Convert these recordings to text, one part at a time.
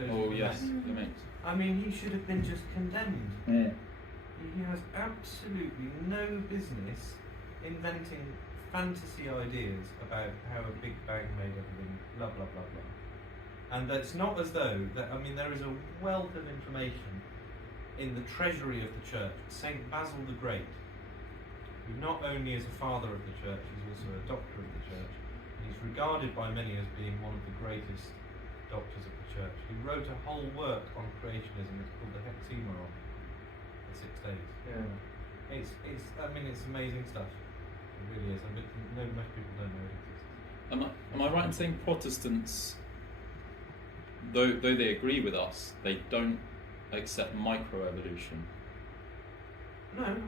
Oh yes, the mate. I mean, he should have been just condemned. Yeah. He has absolutely no business inventing fantasy ideas about how a Big Bang made everything, blah blah blah blah. And it's not as though that, I mean, there is a wealth of information in the treasury of the church. Saint Basil the Great, who not only is a father of the church, he's also a doctor of the church. He's regarded by many as being one of the greatest doctors of the church. He wrote a whole work on creationism. It's called the Hexaemeron, the 6 days. Yeah. I mean, it's amazing stuff. It really is. I mean, most people don't know it exists. Am I right in saying Protestants, though they agree with us, they don't accept microevolution? No, I think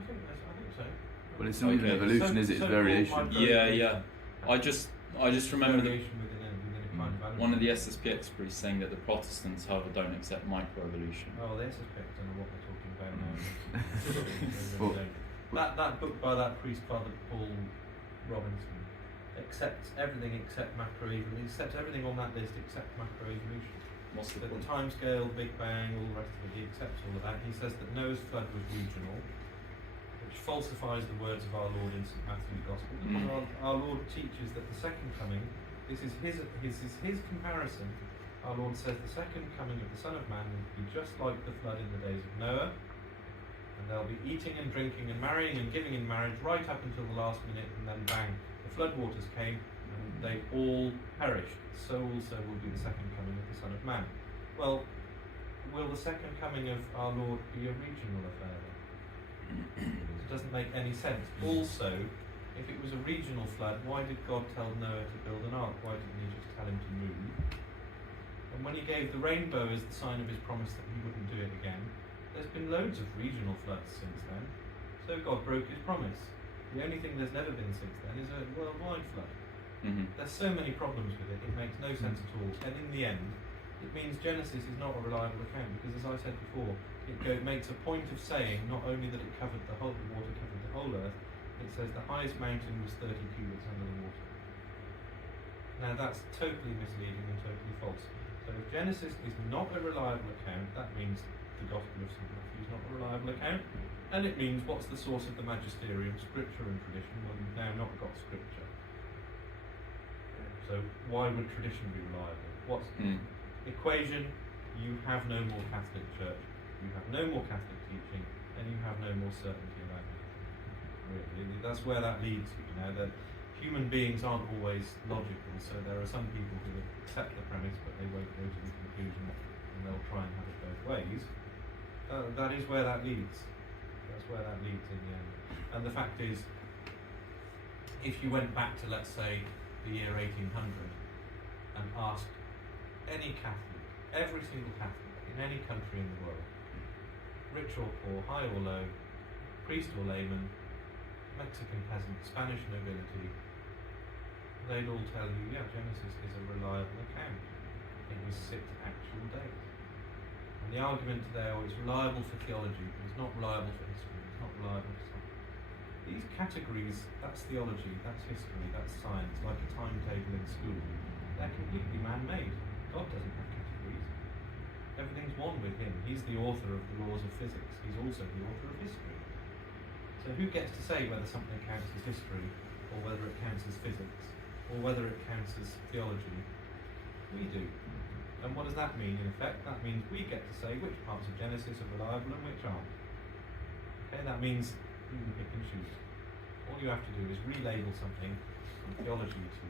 so. Well, it's not even evolution, is it? It's variation. Yeah. I just remember that Variation within a kind of one of the SSPX priests saying that the Protestants, however, don't accept microevolution. Oh, the SSPX don't know what they're talking about now. That book by that priest, Father Paul Robinson, accepts everything except macroevolution. He accepts everything on that list except macroevolution. What's the The point? time scale, Big Bang, all the rest of it, he accepts all of that. He says that Noah's flood was regional, which falsifies the words of our Lord in St. Matthew's Gospel. Because our Lord teaches that the second coming, this is his comparison. Our Lord says the second coming of the Son of Man will be just like the flood in the days of Noah, and they'll be eating and drinking and marrying and giving in marriage right up until the last minute, and then bang, the floodwaters came and they all perished. So also will be the second coming of the Son of Man. Well, will the second coming of our Lord be a regional affair? It doesn't make any sense. Also, if it was a regional flood, why did God tell Noah to build an ark? Why didn't he just tell him to move? And when he gave the rainbow as the sign of his promise that he wouldn't do it again, there's been loads of regional floods since then. So God broke his promise. The only thing there's never been since then is a worldwide flood. There's so many problems with it, it makes no sense at all. And in the end, it means Genesis is not a reliable account, because as I said before, it makes a point of saying not only that it covered the water covered the whole earth, it says the highest mountain was 30 cubits under the water. Now that's totally misleading and totally false. So if Genesis is not a reliable account, that means the Gospel of St. Matthew is not a reliable account, and it means what's the source of the magisterium, scripture and tradition? Well, you've now not got scripture. So why would tradition be reliable? What's equation? You have no more Catholic Church, you have no more Catholic teaching, and you have no more certainty about it. Really, that's where that leads you. That human beings aren't always logical. So there are some people who accept the premise, but they won't go to the conclusion, and they'll try and have it both ways. That is where that leads. That's where that leads in the end. And the fact is, if you went back to, let's say, the year 1800 and asked any Catholic, every single Catholic in any country in the world, rich or poor, high or low, priest or layman, Mexican peasant, Spanish nobility, they'd all tell you, yeah, Genesis is a reliable account. It was 6 actual days. And the argument today, it's reliable for theology, but it's not reliable for history, it's not reliable for science. These categories, that's theology, that's history, that's science, like a timetable in school. They're completely man-made. God doesn't have categories. Everything's one with him. He's the author of the laws of physics. He's also the author of history. So who gets to say whether something counts as history, or whether it counts as physics, or whether it counts as theology? We do. And what does that mean, in effect? That means we get to say which parts of Genesis are reliable and which aren't. Okay, that means you can pick and choose. All you have to do is relabel something from theology to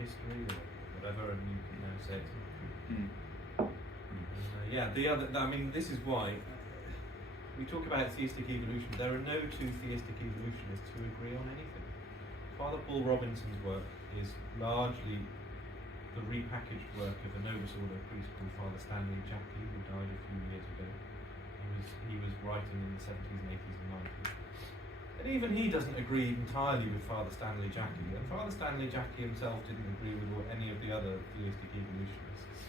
history or whatever, and you can now say it's this is why we talk about theistic evolution. There are no two theistic evolutionists who agree on anything. Father Paul Robinson's work is largely the repackaged work of a Novus Ordo priest called Father Stanley Jackie, who died a few years ago. He was writing in the 70s and 80s and 90s. And even he doesn't agree entirely with Father Stanley Jackie. And Father Stanley Jackie himself didn't agree with any of the other theistic evolutionists.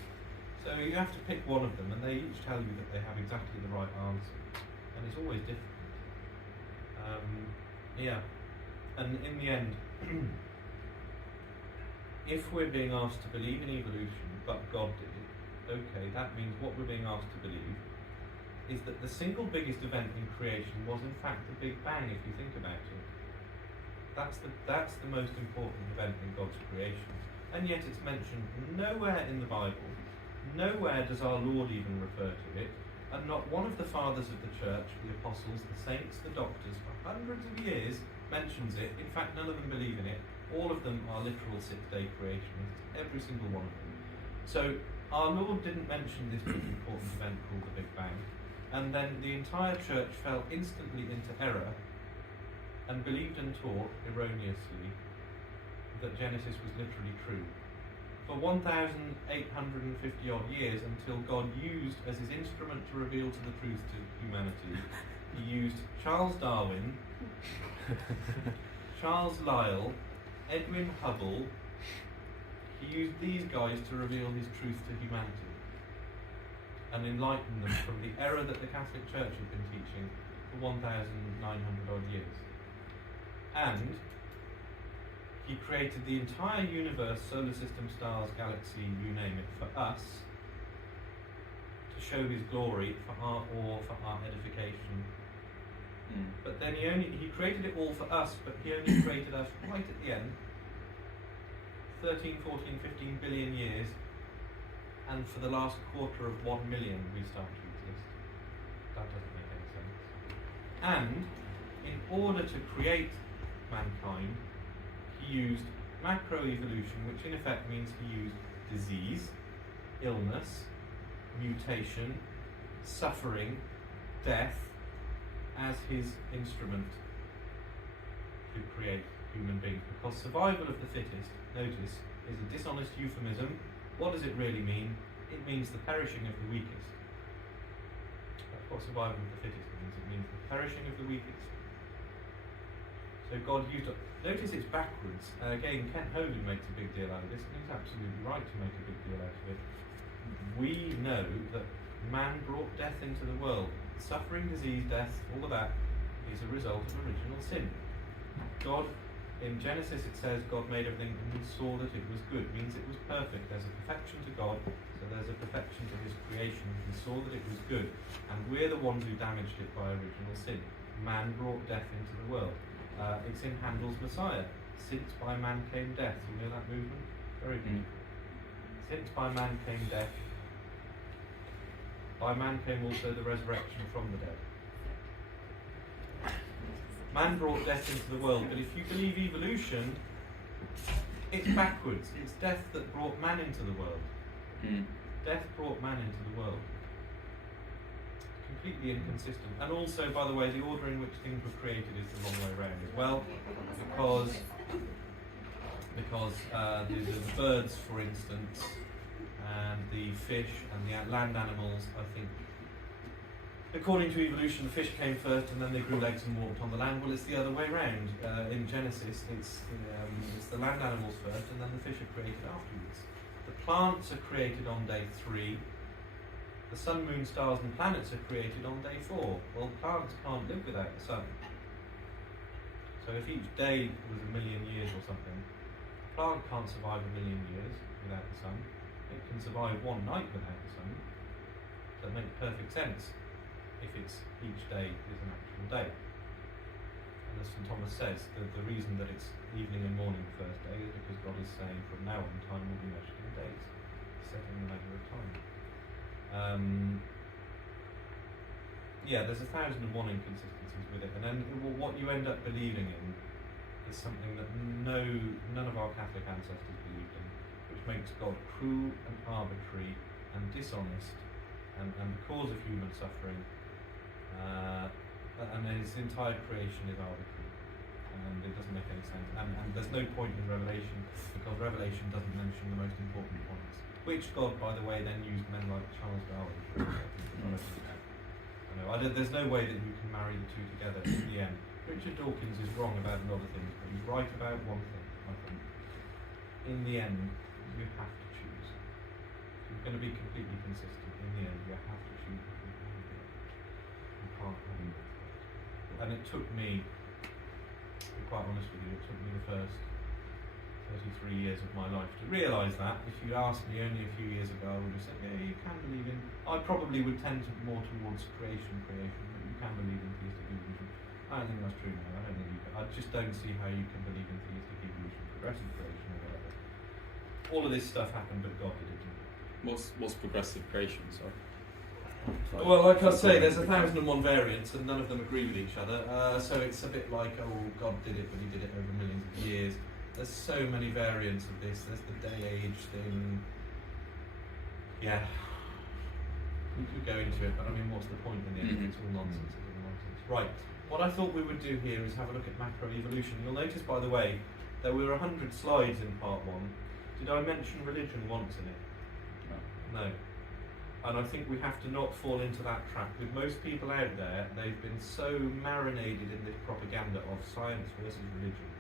So you have to pick one of them, and they each tell you that they have exactly the right answer. And it's always different. And in the end, if we're being asked to believe in evolution, but God did it, okay, that means what we're being asked to believe is that the single biggest event in creation was in fact the Big Bang, if you think about it. That's the most important event in God's creation. And yet it's mentioned nowhere in the Bible, nowhere does our Lord even refer to it, and not one of the fathers of the church, the apostles, the saints, the doctors, for hundreds of years mentions it. In fact, none of them believe in it. All of them are literal six-day creationists, every single one of them. So our Lord didn't mention this big important event called the Big Bang, and then the entire church fell instantly into error and believed and taught erroneously that Genesis was literally true. For 1,850 odd years, until God used as his instrument to reveal to the truth to humanity, he used Charles Darwin, Charles Lyell, Edwin Hubble. He used these guys to reveal his truth to humanity and enlighten them from the error that the Catholic Church had been teaching for 1,900 odd years. And he created the entire universe, solar system, stars, galaxy, you name it, for us, to show his glory, for our awe, for our edification. But then he created it all for us, but he only created us right at the end, 13, 14, 15 billion years, and for the last quarter of 1 million we start to exist. That doesn't make any sense. And in order to create mankind, he used macroevolution, which in effect means he used disease, illness, mutation, suffering, death as his instrument to create human beings. Because survival of the fittest, notice, is a dishonest euphemism. What does it really mean? It means the perishing of the weakest. That's what survival of the fittest means. It means the perishing of the weakest. So God used it. Notice it's backwards. Again, Kent Hogan makes a big deal out of this, and he's absolutely right to make a big deal out of it. We know that man brought death into the world. Suffering, disease, death, all of that is a result of original sin. God, in Genesis it says God made everything and he saw that it was good. It means it was perfect. There's a perfection to God, so there's a perfection to his creation. He saw that it was good. And we're the ones who damaged it by original sin. Man brought death into the world. It's in Handel's Messiah. Since by man came death. You know that movement? Very beautiful. Since by man came death, by man came also the resurrection from the dead. Man brought death into the world, but if you believe evolution, it's backwards. It's death that brought man into the world. Death brought man into the world. Completely inconsistent. And also, by the way, the order in which things were created is the wrong way around as well, because the birds, for instance, and the fish and the land animals, I think, according to evolution, the fish came first and then they grew legs and walked on the land. Well, it's the other way around. In Genesis, it's the land animals first and then the fish are created afterwards. The plants are created on day 3. The sun, moon, stars and planets are created on day 4. Well, plants can't live without the sun. So if each day was 1 million years or something, a plant can't survive 1 million years without the sun. It can survive one night without the sun. So it makes perfect sense if it's each day is an actual day. And as St. Thomas says, the reason that it's evening and morning the first day is because God is saying from now on time will be measured in days, setting the measure of time. There's 1,001 inconsistencies with it, and then what you end up believing in is something that none of our Catholic ancestors believed in, which makes God cruel and arbitrary and dishonest and the cause of human suffering, and his entire creation is arbitrary, and it doesn't make any sense. And there's no point in Revelation, because Revelation doesn't mention the most important points, which God, by the way, then used men like Charles Darwin for. There's no way that you can marry the two together in the end. Richard Dawkins is wrong about a lot of things, but he's right about one thing, I think. In the end, you have to choose. If you're going to be completely consistent, in the end, you have to choose. You can't have it. And it took me, to be quite honest with you, it took me the first 33 years of my life to realise that. If you'd asked me only a few years ago, I would just saying, yeah, you can believe in. I probably would tend to more towards creation, but you can believe in theistic evolution. I don't think that's true now. I just don't see how you can believe in theistic evolution, progressive creation, or whatever. All of this stuff happened, but God did it. What's progressive creation? Sorry. Well, like I say, there's 1,001 variants, and none of them agree with each other. So it's a bit like, oh, God did it, but He did it over millions of years. There's so many variants of this. There's the day-age thing. Yeah, we could go into it, but I mean, what's the point in the end? It's all nonsense. It's all nonsense. Right. What I thought we would do here is have a look at macroevolution. You'll notice, by the way, there were 100 slides in part 1. Did I mention religion once in it? No. And I think we have to not fall into that trap. With most people out there, they've been so marinated in this propaganda of science versus religion,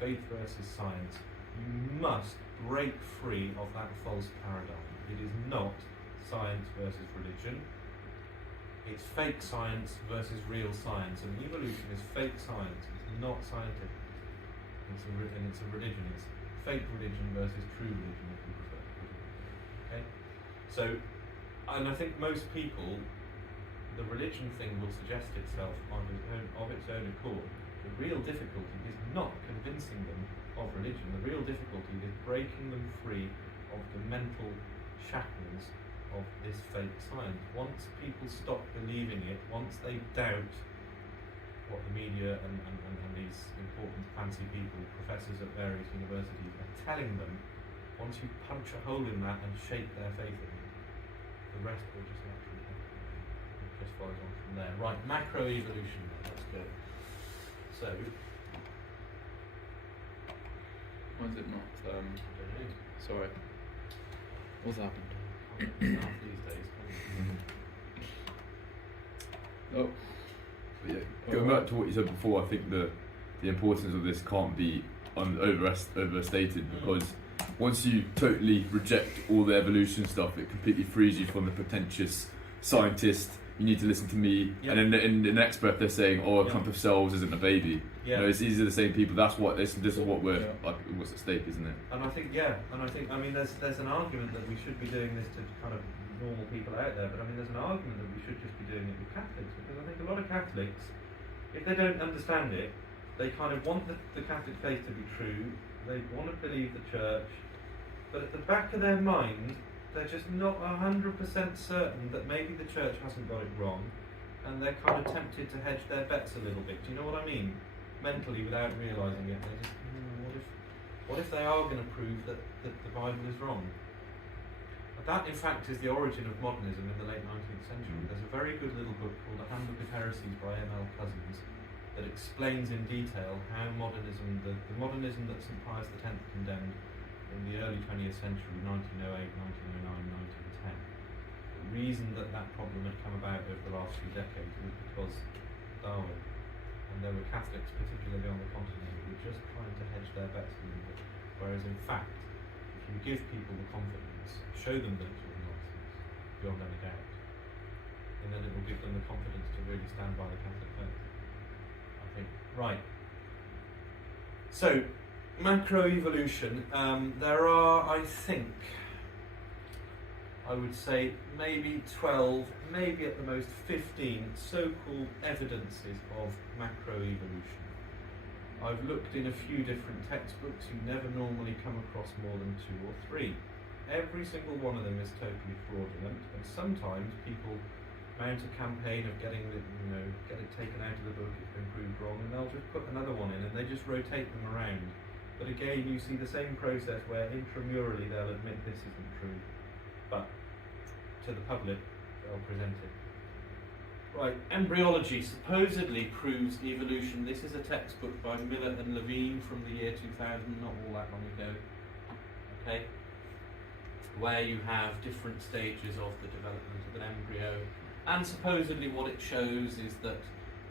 faith versus science. You must break free of that false paradigm. It is not science versus religion. It's fake science versus real science, and evolution is fake science. It's not scientific. It's a religion. It's fake religion versus true religion, if you prefer. Okay. So, and I think most people, the religion thing will suggest itself of its own accord. The real difficulty is not convincing them of religion. The real difficulty is breaking them free of the mental shackles of this fake science. Once people stop believing it, once they doubt what the media and these important fancy people, professors at various universities are telling them, once you punch a hole in that and shake their faith in it, the rest will just naturally happen. It just follows on from there. Right, macroevolution, let's go. So, why is it not? I don't know. Sorry. What's happened? These days. Oh. But yeah, going back to what you said before, I think the importance of this can't be overstated, because once you totally reject all the evolution stuff, it completely frees you from the pretentious scientist. You need to listen to me, and then in the next breath they're saying, "Oh, a clump of cells isn't a baby." Yeah. You know, these are the same people. That's what this is what we're like. What's at stake, isn't it? And I think I mean there's an argument that we should be doing this to kind of normal people out there, but I mean there's an argument that we should just be doing it with Catholics, because I think a lot of Catholics, if they don't understand it, they kind of want the Catholic faith to be true. They want to believe the Church, but at the back of their mind, they're just not 100% certain that maybe the Church hasn't got it wrong, and they're kind of tempted to hedge their bets a little bit. Do you know what I mean? Mentally, without realising it, they just, what if they are going to prove that the Bible is wrong? That, in fact, is the origin of modernism in the late 19th century. There's a very good little book called The Handbook of Heresies by M.L. Cousins that explains in detail how modernism, the modernism that St. Pius X condemned in the early 20th century, 1908, 1909, 1910. The reason that problem had come about over the last few decades was because Darwin, and there were Catholics, particularly on the continent, who were just trying to hedge their bets a little bit. Whereas in fact, if you give people the confidence, show them that it's all nonsense, beyond any doubt, and then it will give them the confidence to really stand by the Catholic faith, I think. Right. So, macroevolution, there are, I think, I would say maybe 12, maybe at the most 15 so-called evidences of macroevolution. I've looked in a few different textbooks. You never normally come across more than 2 or 3. Every single one of them is totally fraudulent, and sometimes people mount a campaign of get it taken out of the book, it's been proved wrong, and they'll just put another one in, and they just rotate them around. But again, you see the same process where intramurally they'll admit this isn't true, but to the public they'll present it. Right, embryology supposedly proves evolution. This is a textbook by Miller and Levine from the year 2000, not all that long ago. Okay, where you have different stages of the development of an embryo, and supposedly what it shows is that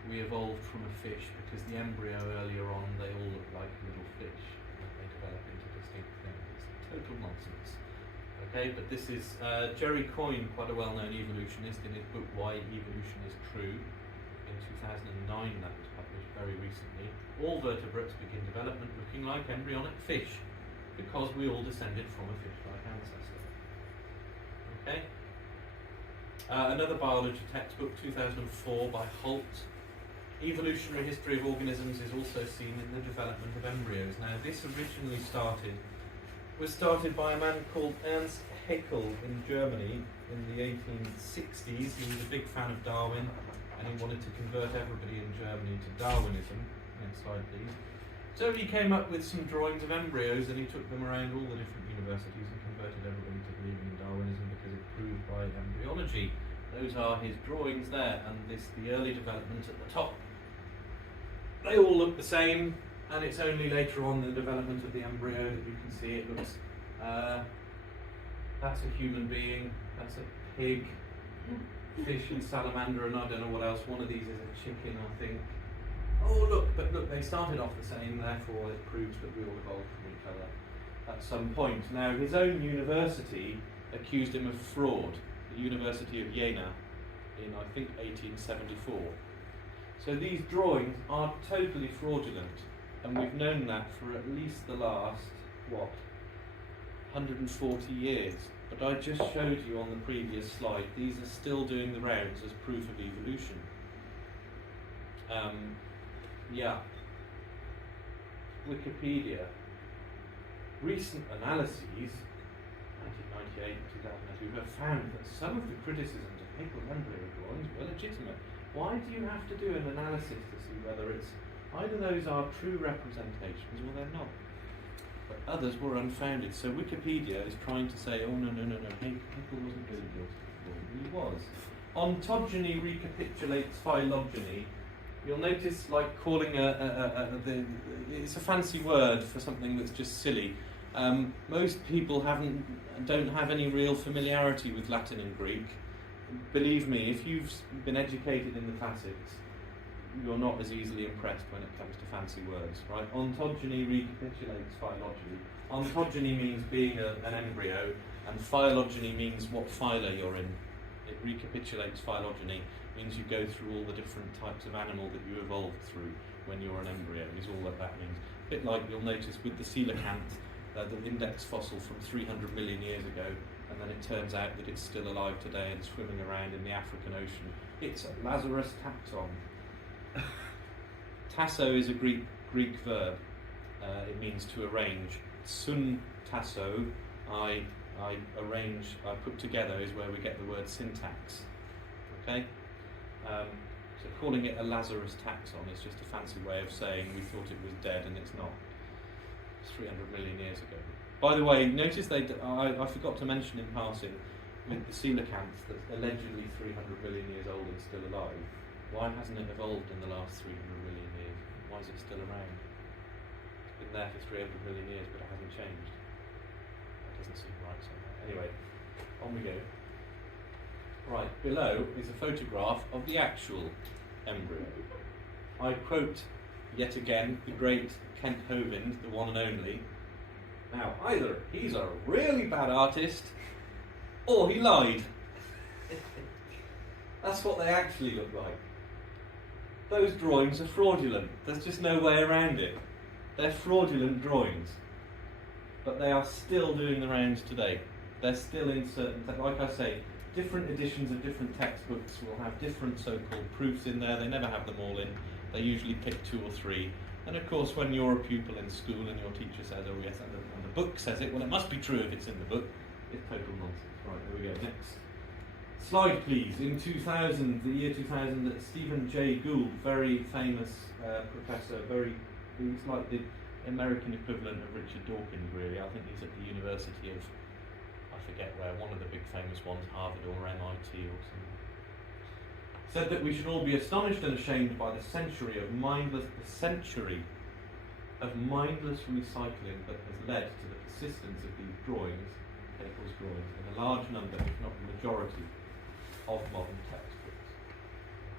we evolved from a fish, because the embryo earlier on, they all look like little fish, and they develop into distinct things. It's total nonsense. Okay, but this is Jerry Coyne, quite a well-known evolutionist, in his book Why Evolution is True, in 2009, that was published very recently. All vertebrates begin development looking like embryonic fish, because we all descended from a fish-like ancestor. Okay. Another biology textbook, 2004, by Holt. Evolutionary history of organisms is also seen in the development of embryos. Now, this originally was started by a man called Ernst Haeckel in Germany in the 1860s. He was a big fan of Darwin, and he wanted to convert everybody in Germany to Darwinism. Next slide, please. So he came up with some drawings of embryos, and he took them around all the different universities and converted everybody to believing in Darwinism because it proved by embryology. Those are his drawings there, and the early development at the top. They all look the same, and it's only later on in the development of the embryo that you can see it looks. That's a human being, that's a pig, fish and salamander, and I don't know what else. One of these is a chicken, I think. Oh look, they started off the same, therefore it proves that we all evolved from each other at some point. Now, his own university accused him of fraud, the University of Jena, in I think 1874. So these drawings are totally fraudulent, and we've known that for at least the last, 140 years. But I just showed you on the previous slide, these are still doing the rounds as proof of evolution. Wikipedia. Recent analyses, 1998 and 2002, have found that some of the criticisms of Haeckel's embryo drawings were legitimate. Why do you have to do an analysis to see whether it's either those are true representations or they're not? But others were unfounded. So Wikipedia is trying to say, oh no, Haeckel wasn't doing this. He was. Ontogeny recapitulates phylogeny. You'll notice, like calling it's a fancy word for something that's just silly. Most people don't have any real familiarity with Latin and Greek. Believe me, if you've been educated in the classics, you're not as easily impressed when it comes to fancy words, right? Ontogeny recapitulates phylogeny. Ontogeny means being an embryo, and phylogeny means what phyla you're in. It recapitulates phylogeny, means you go through all the different types of animal that you evolved through when you're an embryo, is all that means. A bit like you'll notice with the coelacanth, the index fossil from 300 million years ago, and then it turns out that it's still alive today and swimming around in the African Ocean. It's a Lazarus taxon. Tasso is a Greek verb. It means to arrange. Sun tasso, I arrange, I put together, is where we get the word syntax. Okay? So calling it a Lazarus taxon is just a fancy way of saying we thought it was dead and it's not. It's 300 million years ago. By the way, notice I forgot to mention in passing, with the coelacanth that's allegedly 300 million years old and still alive, why hasn't it evolved in the last 300 million years? Why is it still around? It's been there for 300 million years, but it hasn't changed. That doesn't seem right somehow. Anyway, on we go. Right, below is a photograph of the actual embryo. I quote, yet again, the great Kent Hovind, the one and only. Now, either he's a really bad artist, or he lied. That's what they actually look like. Those drawings are fraudulent. There's just no way around it. They're fraudulent drawings. But they are still doing the rounds today. They're still in certain, like I say, different editions of different textbooks will have different so-called proofs in there. They never have them all in. They usually pick 2 or 3. And of course, when you're a pupil in school and your teacher says, oh yes, and the book says it, well, it must be true if it's in the book. It's total nonsense. Right, there we go. Next slide, please. In 2000, the year 2000, Stephen Jay Gould, very famous professor, he's like the American equivalent of Richard Dawkins, really. I think he's at the University of, I forget where, one of the big famous ones, Harvard or MIT or something. Said that we should all be astonished and ashamed by the century of mindless recycling that has led to the persistence of these drawings, Haeckel's drawings, in a large number, if not the majority, of modern textbooks.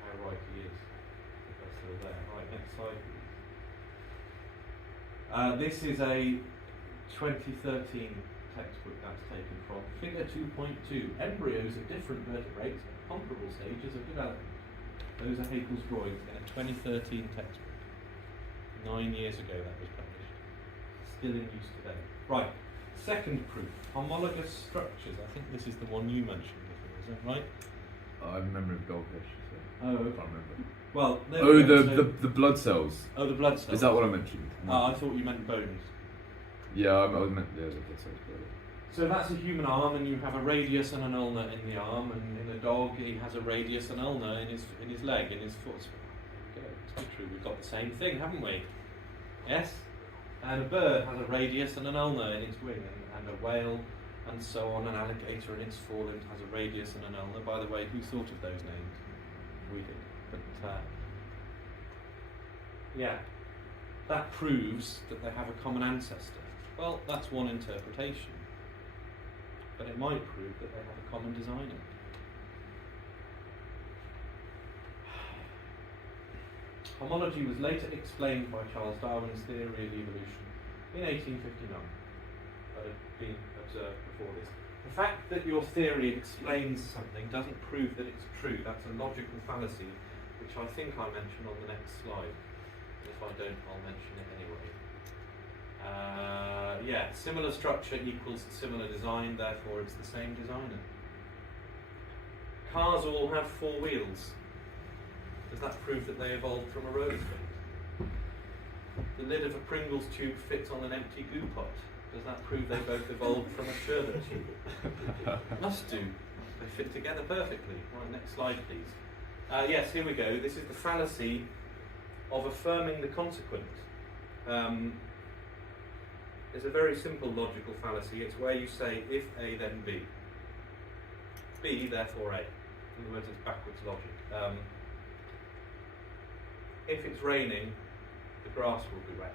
How right he is, Professor there. Right, next slide. This is a 2013 textbook that's taken from Figure 2.2, embryos of different vertebrates at comparable stages of development. Those are Haeckel's drawings in a 2013 textbook. 9 years ago that was published. Still in use today. Right, Second proof, homologous structures. I think this is the one you mentioned before, is that right? I remember a goldfish. So Oh, I can't remember. well, there Oh, we go. the blood cells. Oh, the blood cells. Is that what I mentioned? Oh, I thought you meant bones. Yeah, I meant the blood cells. So that's a human arm, and you have a radius and an ulna in the arm, and in a dog he has a radius and ulna in his leg, in his foot. So, okay, it's true. We've got the same thing, haven't we? Yes. And a bird has a radius and an ulna in its wing, and a whale, and so on. An alligator in its forelimb has a radius and an ulna. By the way, who thought of those names? We did. But yeah, that proves that they have a common ancestor. Well, that's one interpretation. But it might prove that they have a common designer. Homology was later explained by Charles Darwin's theory of evolution in 1859, but had been observed before this. The fact that your theory explains something doesn't prove that it's true. That's a logical fallacy, which I think I'll mention on the next slide. If I don't, I'll mention it anyway. Yeah, similar structure equals similar design, therefore it's the same designer. Cars all have 4 wheels. Does that prove that they evolved from a roller skate? The lid of a Pringles tube fits on an empty goo pot. Does that prove they both evolved from a sherbet tube? Must do. They fit together perfectly. Right, next slide please. Yes, here we go. This is the fallacy of affirming the consequent. It's a very simple logical fallacy. It's where you say, if A, then B. B, therefore A. In other words, it's backwards logic. If it's raining, the grass will be wet.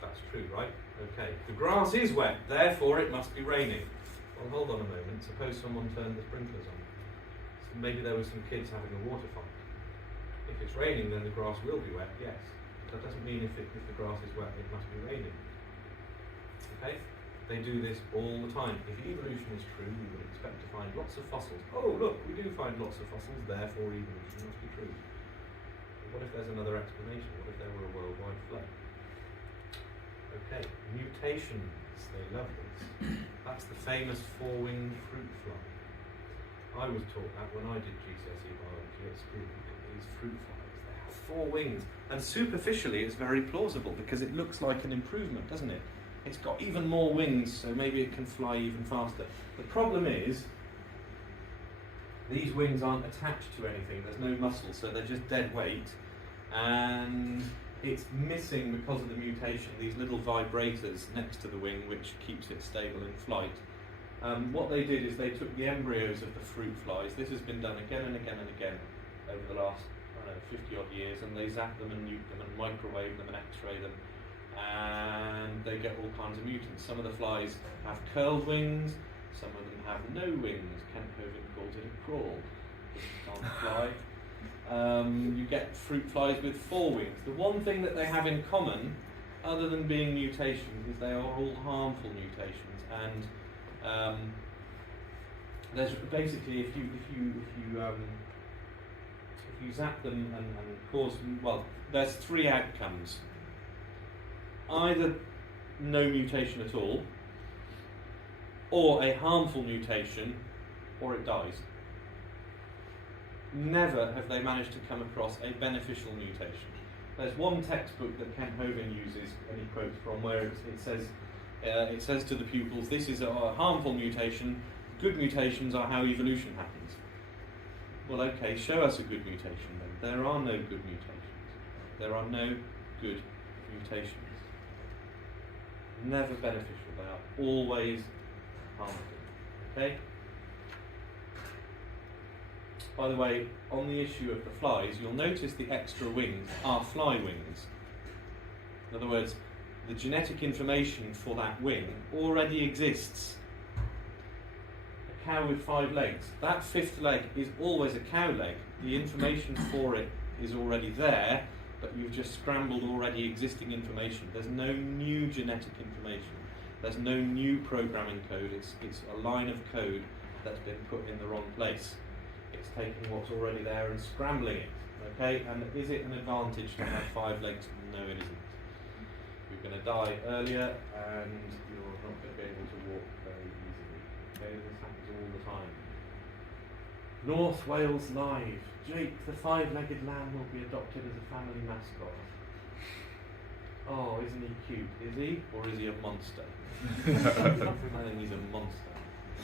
That's true, right? Okay. The grass is wet, therefore it must be raining. Well, hold on a moment. Suppose someone turned the sprinklers on. So maybe there were some kids having a water fight. If it's raining, then the grass will be wet, yes. That doesn't mean if the grass is wet, it must be raining. Okay? They do this all the time. If evolution is true, we would expect to find lots of fossils. Oh, look, we do find lots of fossils, therefore evolution must be true. But what if there's another explanation? What if there were a worldwide flood? Okay, mutations. They love this. That's the famous 4-winged fruit fly. I was taught that when I did GCSE biology at school. These fruit flies, they have 4 wings. And superficially it's very plausible because it looks like an improvement, doesn't it? It's got even more wings, so maybe it can fly even faster. The problem is, these wings aren't attached to anything, there's no muscle, so they're just dead weight. And it's missing, because of the mutation, these little vibrators next to the wing which keeps it stable in flight. What they did is they took the embryos of the fruit flies. This has been done again and again and again over the last 50 odd years, and they zap them and nuke them and microwave them and x-ray them, and they get all kinds of mutants. Some of the flies have curled wings, some of them have no wings. Kent Hovind calls it a crawl. It can't fly. You get fruit flies with 4 wings. The one thing that they have in common, other than being mutations, is they are all harmful mutations. And there's basically, if you zap them and cause, well, there's 3 outcomes. Either no mutation at all, or a harmful mutation, or it dies. Never have they managed to come across a beneficial mutation. There's one textbook that Kent Hovind uses, and he quotes from, where it says to the pupils, this is a harmful mutation, good mutations are how evolution happens. Well, okay, show us a good mutation then. There are no good mutations. There are no good mutations. Never beneficial, they are always harmful. Okay? By the way, on the issue of the flies, you'll notice the extra wings are fly wings. In other words, the genetic information for that wing already exists. A cow with 5 legs. That 5th leg is always a cow leg. The information for it is already there, but you've just scrambled already existing information. There's no new genetic information. There's no new programming code. It's a line of code that's been put in the wrong place. It's taking what's already there and scrambling it. Okay? And is it an advantage to have 5 legs? No, it isn't. We've you're going to die earlier, and you're not going to be able to walk very easily. Okay, this happens all the time. North Wales Live. Jake, the five-legged lamb, will be adopted as a family mascot. Oh, isn't he cute? Is he? Or is he a monster? I think he's a monster.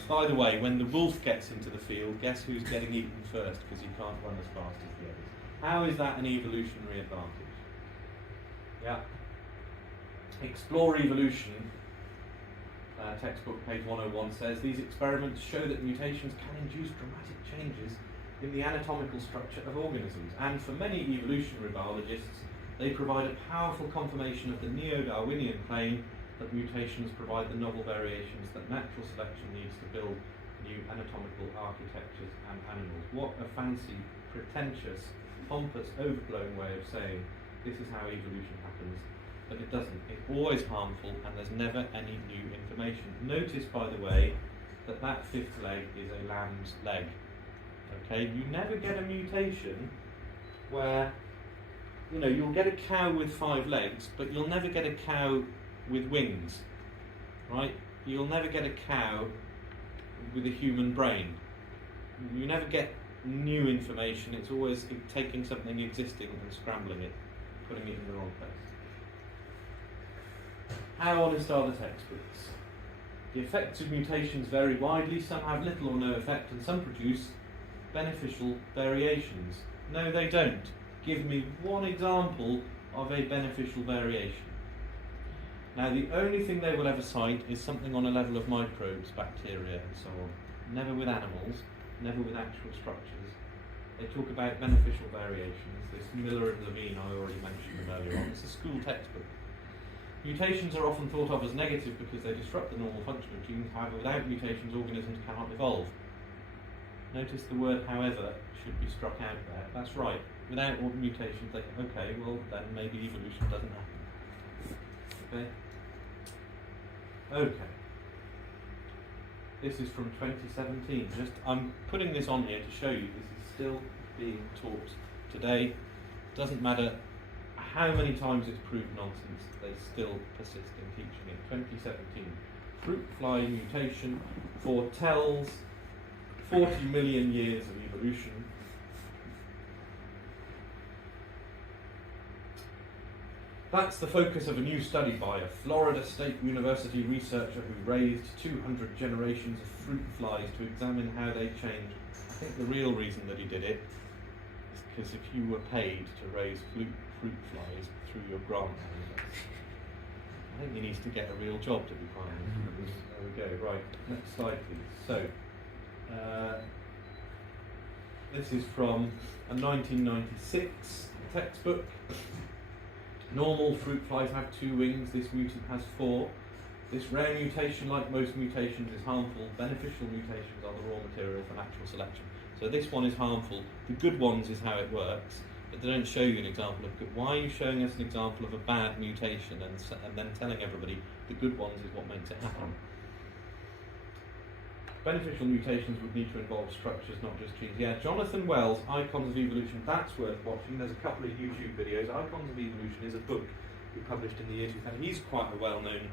By the way, when the wolf gets into the field, guess who's getting eaten first because he can't run as fast as the others? How is that an evolutionary advantage? Yeah. Explore Evolution, textbook page 101 says, these experiments show that mutations can induce dramatic changes in the anatomical structure of organisms, and for many evolutionary biologists, they provide a powerful confirmation of the neo-Darwinian claim that mutations provide the novel variations that natural selection needs to build new anatomical architectures and animals. What a fancy, pretentious, pompous, overblown way of saying this is how evolution happens, but it doesn't. It's always harmful, and there's never any new information. Notice, by the way, that that fifth leg is a lamb's leg. Okay, you never get a mutation where, you know, you'll get a cow with 5 legs, but you'll never get a cow with wings, right? You'll never get a cow with a human brain. You never get new information. It's always taking something existing and scrambling it, putting it in the wrong place. How honest are the textbooks? The effects of mutations vary widely. Some have little or no effect, and some produce beneficial variations. No, they don't. Give me one example of a beneficial variation. Now, the only thing they will ever cite is something on a level of microbes, bacteria, and so on. Never with animals, never with actual structures. They talk about beneficial variations. This Miller and Levine, I already mentioned them earlier on. It's a school textbook. Mutations are often thought of as negative because they disrupt the normal function of genes. However, without mutations, organisms cannot evolve. Notice the word however should be struck out there. That's right. Without mutations, they can, okay, well then maybe evolution doesn't happen. Okay. This is from 2017. I'm putting this on here to show you this is still being taught today. Doesn't matter how many times it's proved nonsense, they still persist in teaching it. 2017. Fruit fly mutation foretells 40 million years of evolution. That's the focus of a new study by a Florida State University researcher who raised 200 generations of fruit flies to examine how they change. I think the real reason that he did it is because if you were paid to raise fruit flies through your grant, I think he needs to get a real job, to be quite honest. There we go. Right, next slide please. So, this is from a 1996 textbook. Normal fruit flies have 2 wings, this mutant has 4. This rare mutation, like most mutations, is harmful. Beneficial mutations are the raw material for natural selection. So this one is harmful. The good ones is how it works, but they don't show you an example of good. Why are you showing us an example of a bad mutation and then telling everybody the good ones is what makes it happen? Beneficial mutations would need to involve structures, not just genes. Yeah, Jonathan Wells, Icons of Evolution, that's worth watching. There's a couple of YouTube videos. Icons of Evolution is a book he published in the year 2000. He's quite a well-known,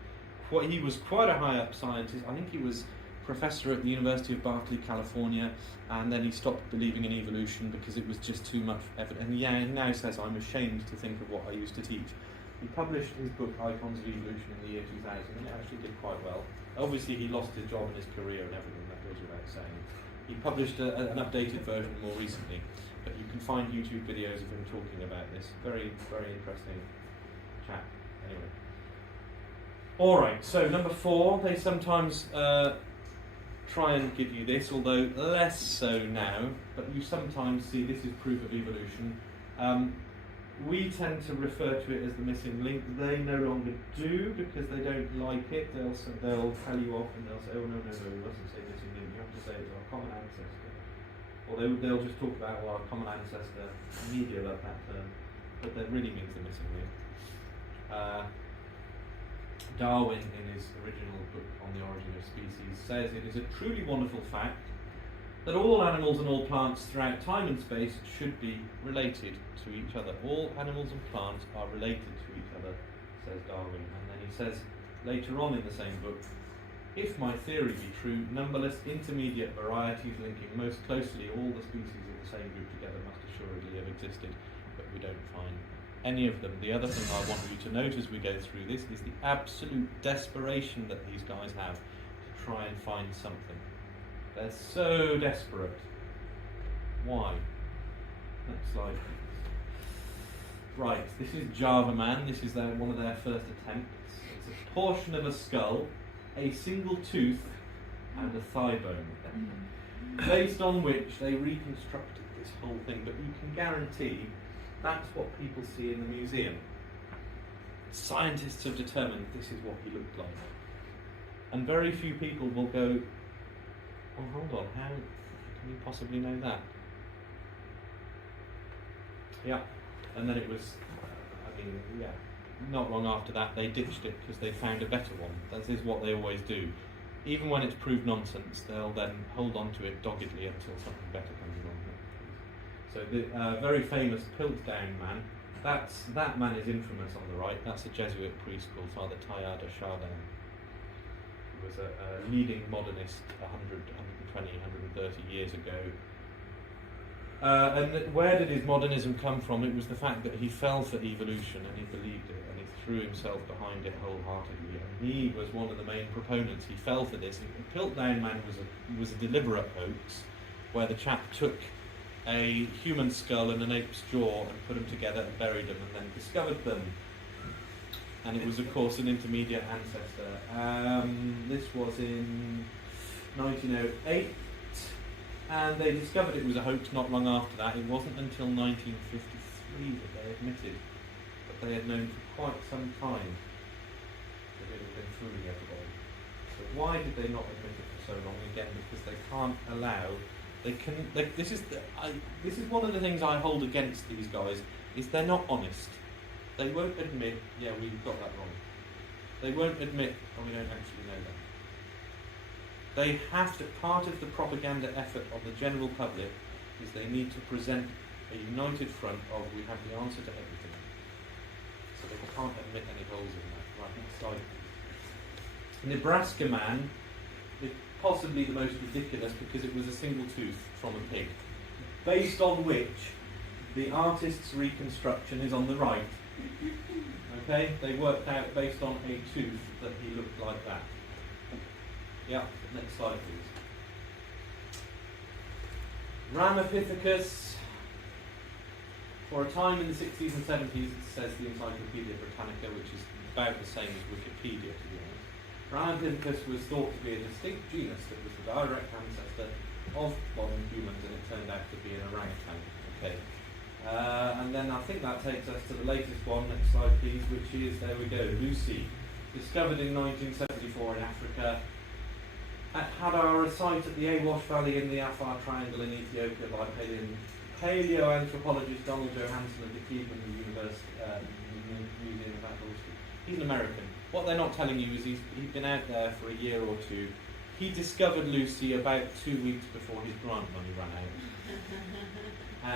he was quite a high-up scientist. I think he was professor at the University of Berkeley, California, and then he stopped believing in evolution because it was just too much evidence. And yeah, he now says, I'm ashamed to think of what I used to teach. He published his book, Icons of Evolution, in the year 2000, and it actually did quite well. Obviously, he lost his job and his career and everything, that goes without saying. He published an updated version more recently, but you can find YouTube videos of him talking about this. Very, very interesting chat. Anyway. Alright, so number 4, they sometimes try and give you this, although less so now, but you sometimes see this is proof of evolution. We tend to refer to it as the missing link. They no longer do because they don't like it. They'll tell you off and they'll say, oh no, you mustn't say missing link. You have to say it's our common ancestor. Or they'll just talk about our common ancestor. Media love that term, but that really means the missing link. Darwin, in his original book on the origin of species, says it is a truly wonderful fact that all animals and all plants throughout time and space should be related to each other. All animals and plants are related to each other, says Darwin. And then he says later on in the same book, if my theory be true, numberless intermediate varieties linking most closely all the species of the same group together must assuredly have existed, but we don't find any of them. The other thing I want you to note as we go through this is the absolute desperation that these guys have to try and find something. They're so desperate. Why? Next slide. Right, this is Java Man. This is one of their first attempts. It's a portion of a skull, a single tooth, and a thigh bone. Based on which they reconstructed this whole thing, but you can guarantee that's what people see in the museum. Scientists have determined this is what he looked like. And very few people will go, oh, hold on, how can you possibly know that? Yeah, and then it was, not long after that they ditched it because they found a better one. That is what they always do. Even when it's proved nonsense, they'll then hold on to it doggedly until something better comes along. So the very famous Piltdown man, that man is infamous on the right. That's a Jesuit priest called Father Teilhard de Chardin, who was a leading modernist 100, 120, 130 years ago. And where did his modernism come from? It was the fact that he fell for evolution and he believed it and he threw himself behind it wholeheartedly. And he was one of the main proponents. He fell for this. The Piltdown man was a deliberate hoax where the chap took a human skull and an ape's jaw and put them together and buried them and then discovered them. And it was, of course, an intermediate ancestor. This was in 1908. And they discovered it was a hoax not long after that. It wasn't until 1953 that they admitted that they had known for quite some time that it had been fooling everybody. So why did they not admit it for so long? Again, because they can't allow. This is one of the things I hold against these guys is they're not honest. They won't admit, yeah, we got that wrong. They won't admit, oh, we don't actually know that. They have to, part of the propaganda effort of the general public is they need to present a united front of we have the answer to everything. So they can't admit any holes in that. Right, next slide. Nebraska Man is possibly the most ridiculous because it was a single tooth from a pig, based on which the artist's reconstruction is on the right. Okay, they worked out based on a tooth that he looked like that. Yeah, next slide please. Ramapithecus, for a time in the 60s and 70s, it says the Encyclopedia Britannica, which is about the same as Wikipedia to be honest. Ramapithecus was thought to be a distinct genus that was the direct ancestor of modern humans, and it turned out to be an orangutan. Okay. And then I think that takes us to the latest one, next slide please, which is, there we go, Lucy. Discovered in 1974 in Africa. At Hadar, a site at the Awash Valley in the Afar Triangle in Ethiopia by paleoanthropologist Donald Johanson of the Cleveland Museum of Natural History. He's an American. What they're not telling you is he's been out there for a year or two. He discovered Lucy about 2 weeks before his grant money ran out.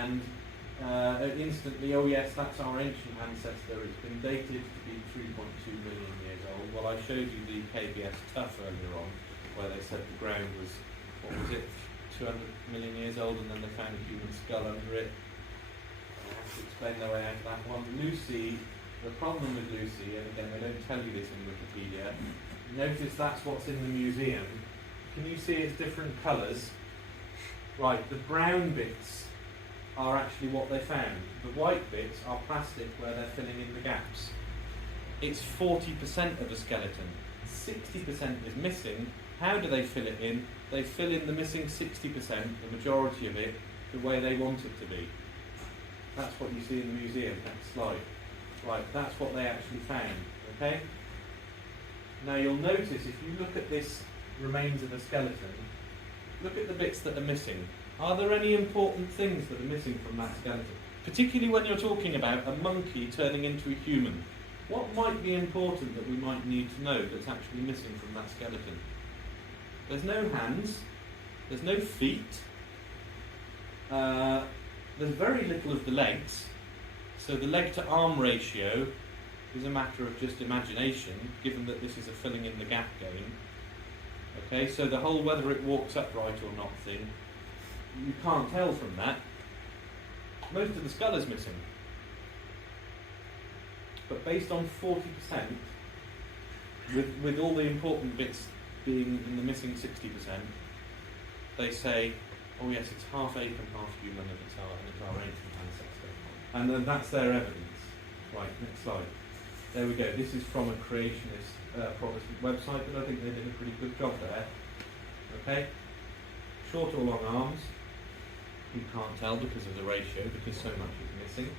And instantly, oh yes, that's our ancient ancestor. It's been dated to be 3.2 million years old. Well, I showed you the KBS Tough earlier on, where they said the ground was, what was it, 200 million years old, and then they found a human skull under it. I have to explain their way out of that one. Lucy, the problem with Lucy, and again they don't tell you this in Wikipedia, notice that's what's in the museum. Can you see it's different colours? Right, the brown bits are actually what they found. The white bits are plastic where they're filling in the gaps. It's 40% of a skeleton. 60% is missing. How do they fill it in? They fill in the missing 60%, the majority of it, the way they want it to be. That's what you see in the museum. Next slide. Right, that's what they actually found. Okay? Now you'll notice if you look at this remains of a skeleton, look at the bits that are missing. Are there any important things that are missing from that skeleton? Particularly when you're talking about a monkey turning into a human. What might be important that we might need to know that's actually missing from that skeleton? There's no hands, there's no feet, there's very little of the legs, so the leg to arm ratio is a matter of just imagination, given that this is a filling in the gap game. Okay, so the whole whether it walks upright or not thing, you can't tell from that. Most of the skull is missing. But based on 40%, with all the important bits being in the missing 60%, they say, oh yes, it's half ape and half human, and it's our ancient ancestor. And then that's their evidence. Right, next slide. There we go. This is from a creationist Protestant website, but I think they did a pretty good job there. Okay? Short or long arms, you can't tell because of the ratio, because so much is missing.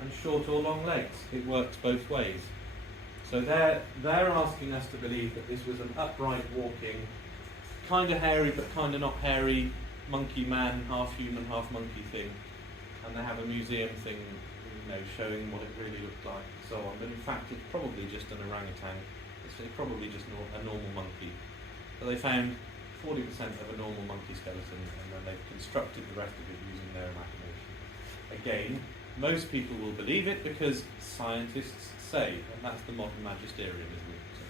And short or long legs, it works both ways. So they're asking us to believe that this was an upright walking, kind of hairy but kind of not hairy, monkey man, half human, half monkey thing. And they have a museum thing, showing what it really looked like and so on. But in fact, it's probably just an orangutan. It's probably just a normal monkey. So they found 40% of a normal monkey skeleton, and then they've constructed the rest of it using their imagination. Again, most people will believe it because scientists say, and that's the modern magisterium, isn't it? So,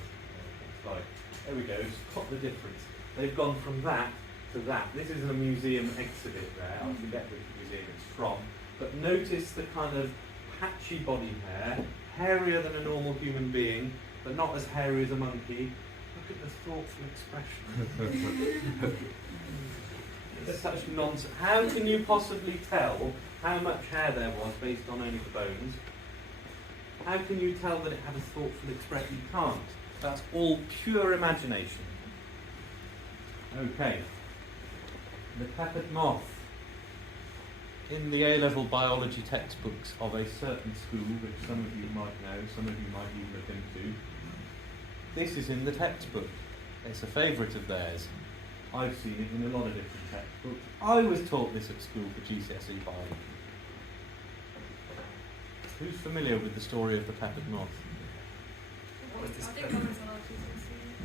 it's like, there we go, spot the difference. They've gone from that to that. This is a museum exhibit there, I forget which museum it's from, but notice the kind of patchy body hair, hairier than a normal human being, but not as hairy as a monkey. Look at the thoughtful expression. It's such nonsense. How can you possibly tell how much hair there was based on only the bones? How can you tell that it had a thoughtful expression? You can't. That's all pure imagination. Okay. The peppered moth. In the A-level biology textbooks of a certain school, which some of you might know, some of you might even look into, this is in the textbook. It's a favourite of theirs. I've seen it in a lot of different textbooks. I was taught this at school for GCSE biology. Who's familiar with the story of the peppered moth?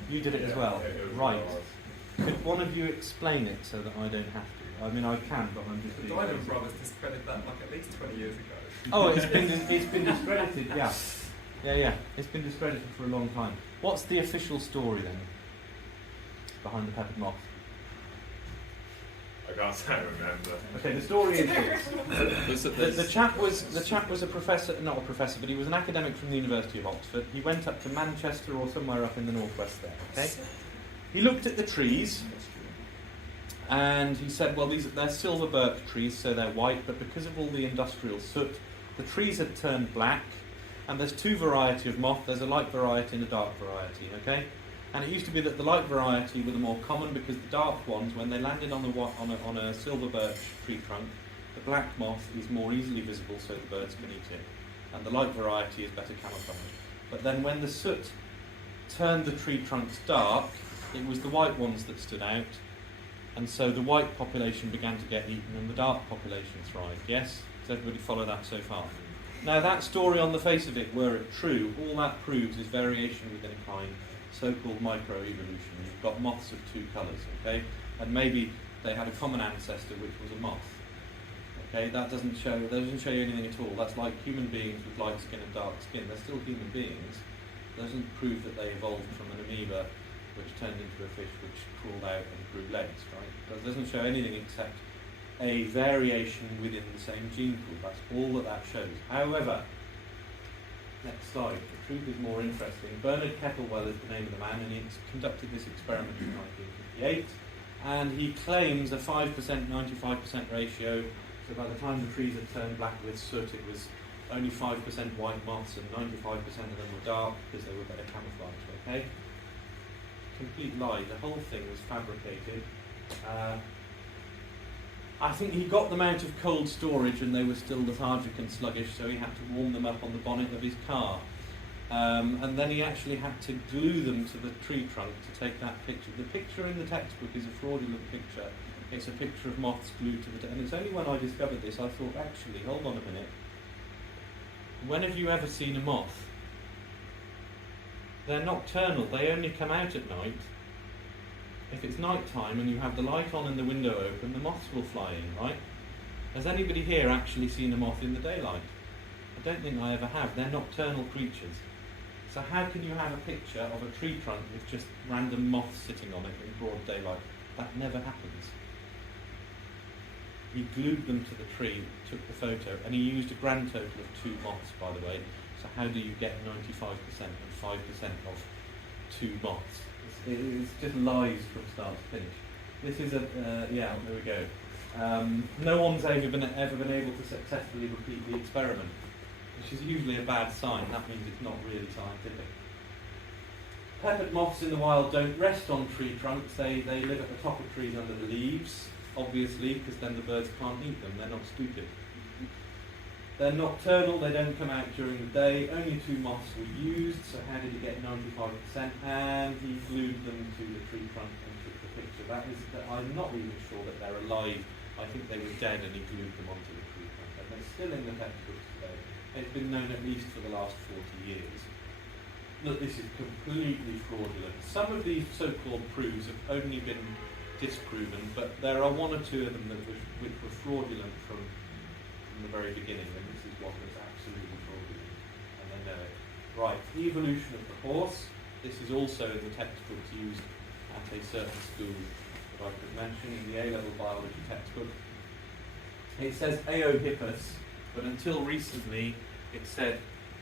You did it as well? Right. Could one of you explain it so that I don't have to? I mean, I can, but I'm just... The Darwin brothers discredited that like at least 20 years ago. Oh, it's been discredited, yeah. Yeah. It's been discredited for a long time. What's the official story then behind the peppered moth? I can't say I remember. Okay, the story is this. The chap was a professor, not a professor, but he was an academic from the University of Oxford. He went up to Manchester or somewhere up in the northwest there. Okay, he looked at the trees, and he said, well, they're silver birch trees, so they're white, but because of all the industrial soot, the trees had turned black. And there's two varieties of moth. There's a light variety and a dark variety. Okay. And it used to be that the light variety were the more common because the dark ones, when they landed on a silver birch tree trunk, the black moth is more easily visible, so the birds can eat it. And the light variety is better camouflaged. But then when the soot turned the tree trunks dark, it was the white ones that stood out. And so the white population began to get eaten and the dark population thrived. Yes? Does everybody follow that so far? Now that story on the face of it, were it true, all that proves is variation within a kind, so-called microevolution. You've got moths of two colours, okay? And maybe they had a common ancestor which was a moth. Okay, that doesn't show you anything at all. That's like human beings with light skin and dark skin. They're still human beings. It doesn't prove that they evolved from an amoeba which turned into a fish which crawled out and grew legs, right? It doesn't show anything except a variation within the same gene pool. That's all that shows. However, next slide. The truth is more interesting. Bernard Kettlewell is the name of the man, and he conducted this experiment in 1958. And he claims a 5%, 95% ratio. So by the time the trees had turned black with soot, it was only 5% white moths and 95% of them were dark because they were better camouflaged. Okay? Complete lie. The whole thing was fabricated. I think he got them out of cold storage and they were still lethargic and sluggish, so he had to warm them up on the bonnet of his car. And then he actually had to glue them to the tree trunk to take that picture. The picture in the textbook is a fraudulent picture. It's a picture of moths glued to the... And it's only when I discovered this I thought, actually, hold on a minute. When have you ever seen a moth? They're nocturnal, they only come out at night. If it's night time and you have the light on and the window open, the moths will fly in, right? Has anybody here actually seen a moth in the daylight? I don't think I ever have. They're nocturnal creatures. So how can you have a picture of a tree trunk with just random moths sitting on it in broad daylight? That never happens. He glued them to the tree, took the photo, and he used a grand total of 2 moths, by the way. So how do you get 95% and 5% of 2 moths? It's just lies from start to finish. This is yeah, there we go. No one's ever been able to successfully repeat the experiment, which is usually a bad sign. That means it's not really scientific. Peppered moths in the wild don't rest on tree trunks. They live at the top of trees under the leaves, obviously, because then the birds can't eat them. They're not stupid. They're nocturnal. They don't come out during the day. Only 2 moths were used. So how did he get 95%? And he glued them to the tree trunk and took the picture. I'm not even sure that they're alive. I think they were dead and he glued them onto the tree trunk. And they're still in the textbooks today. It's been known at least for the last 40 years that this is completely fraudulent. Some of these so-called proofs have only been disproven, but there are 1 or 2 of them which were fraudulent from the very beginning, and this is one that's absolutely fraudulent, and they know it. Right, the evolution of the horse. This is also in the textbooks used at a certain school that I could mention in the A-level biology textbook. It says Eohippus, but until recently it said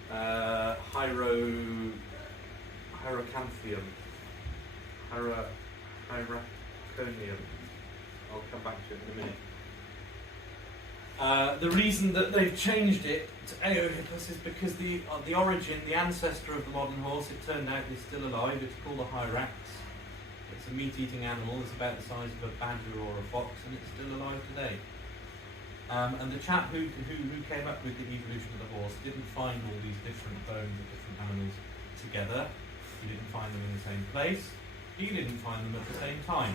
Hyracanthium. Hyraconium. I'll come back to it in a minute. The reason that they've changed it to Eohippus is because the origin, the ancestor of the modern horse, it turned out is still alive. It's called a hyrax. It's a meat-eating animal. It's about the size of a badger or a fox, and it's still alive today. And the chap who came up with the evolution of the horse didn't find all these different bones of different animals together. He didn't find them in the same place. He didn't find them at the same time.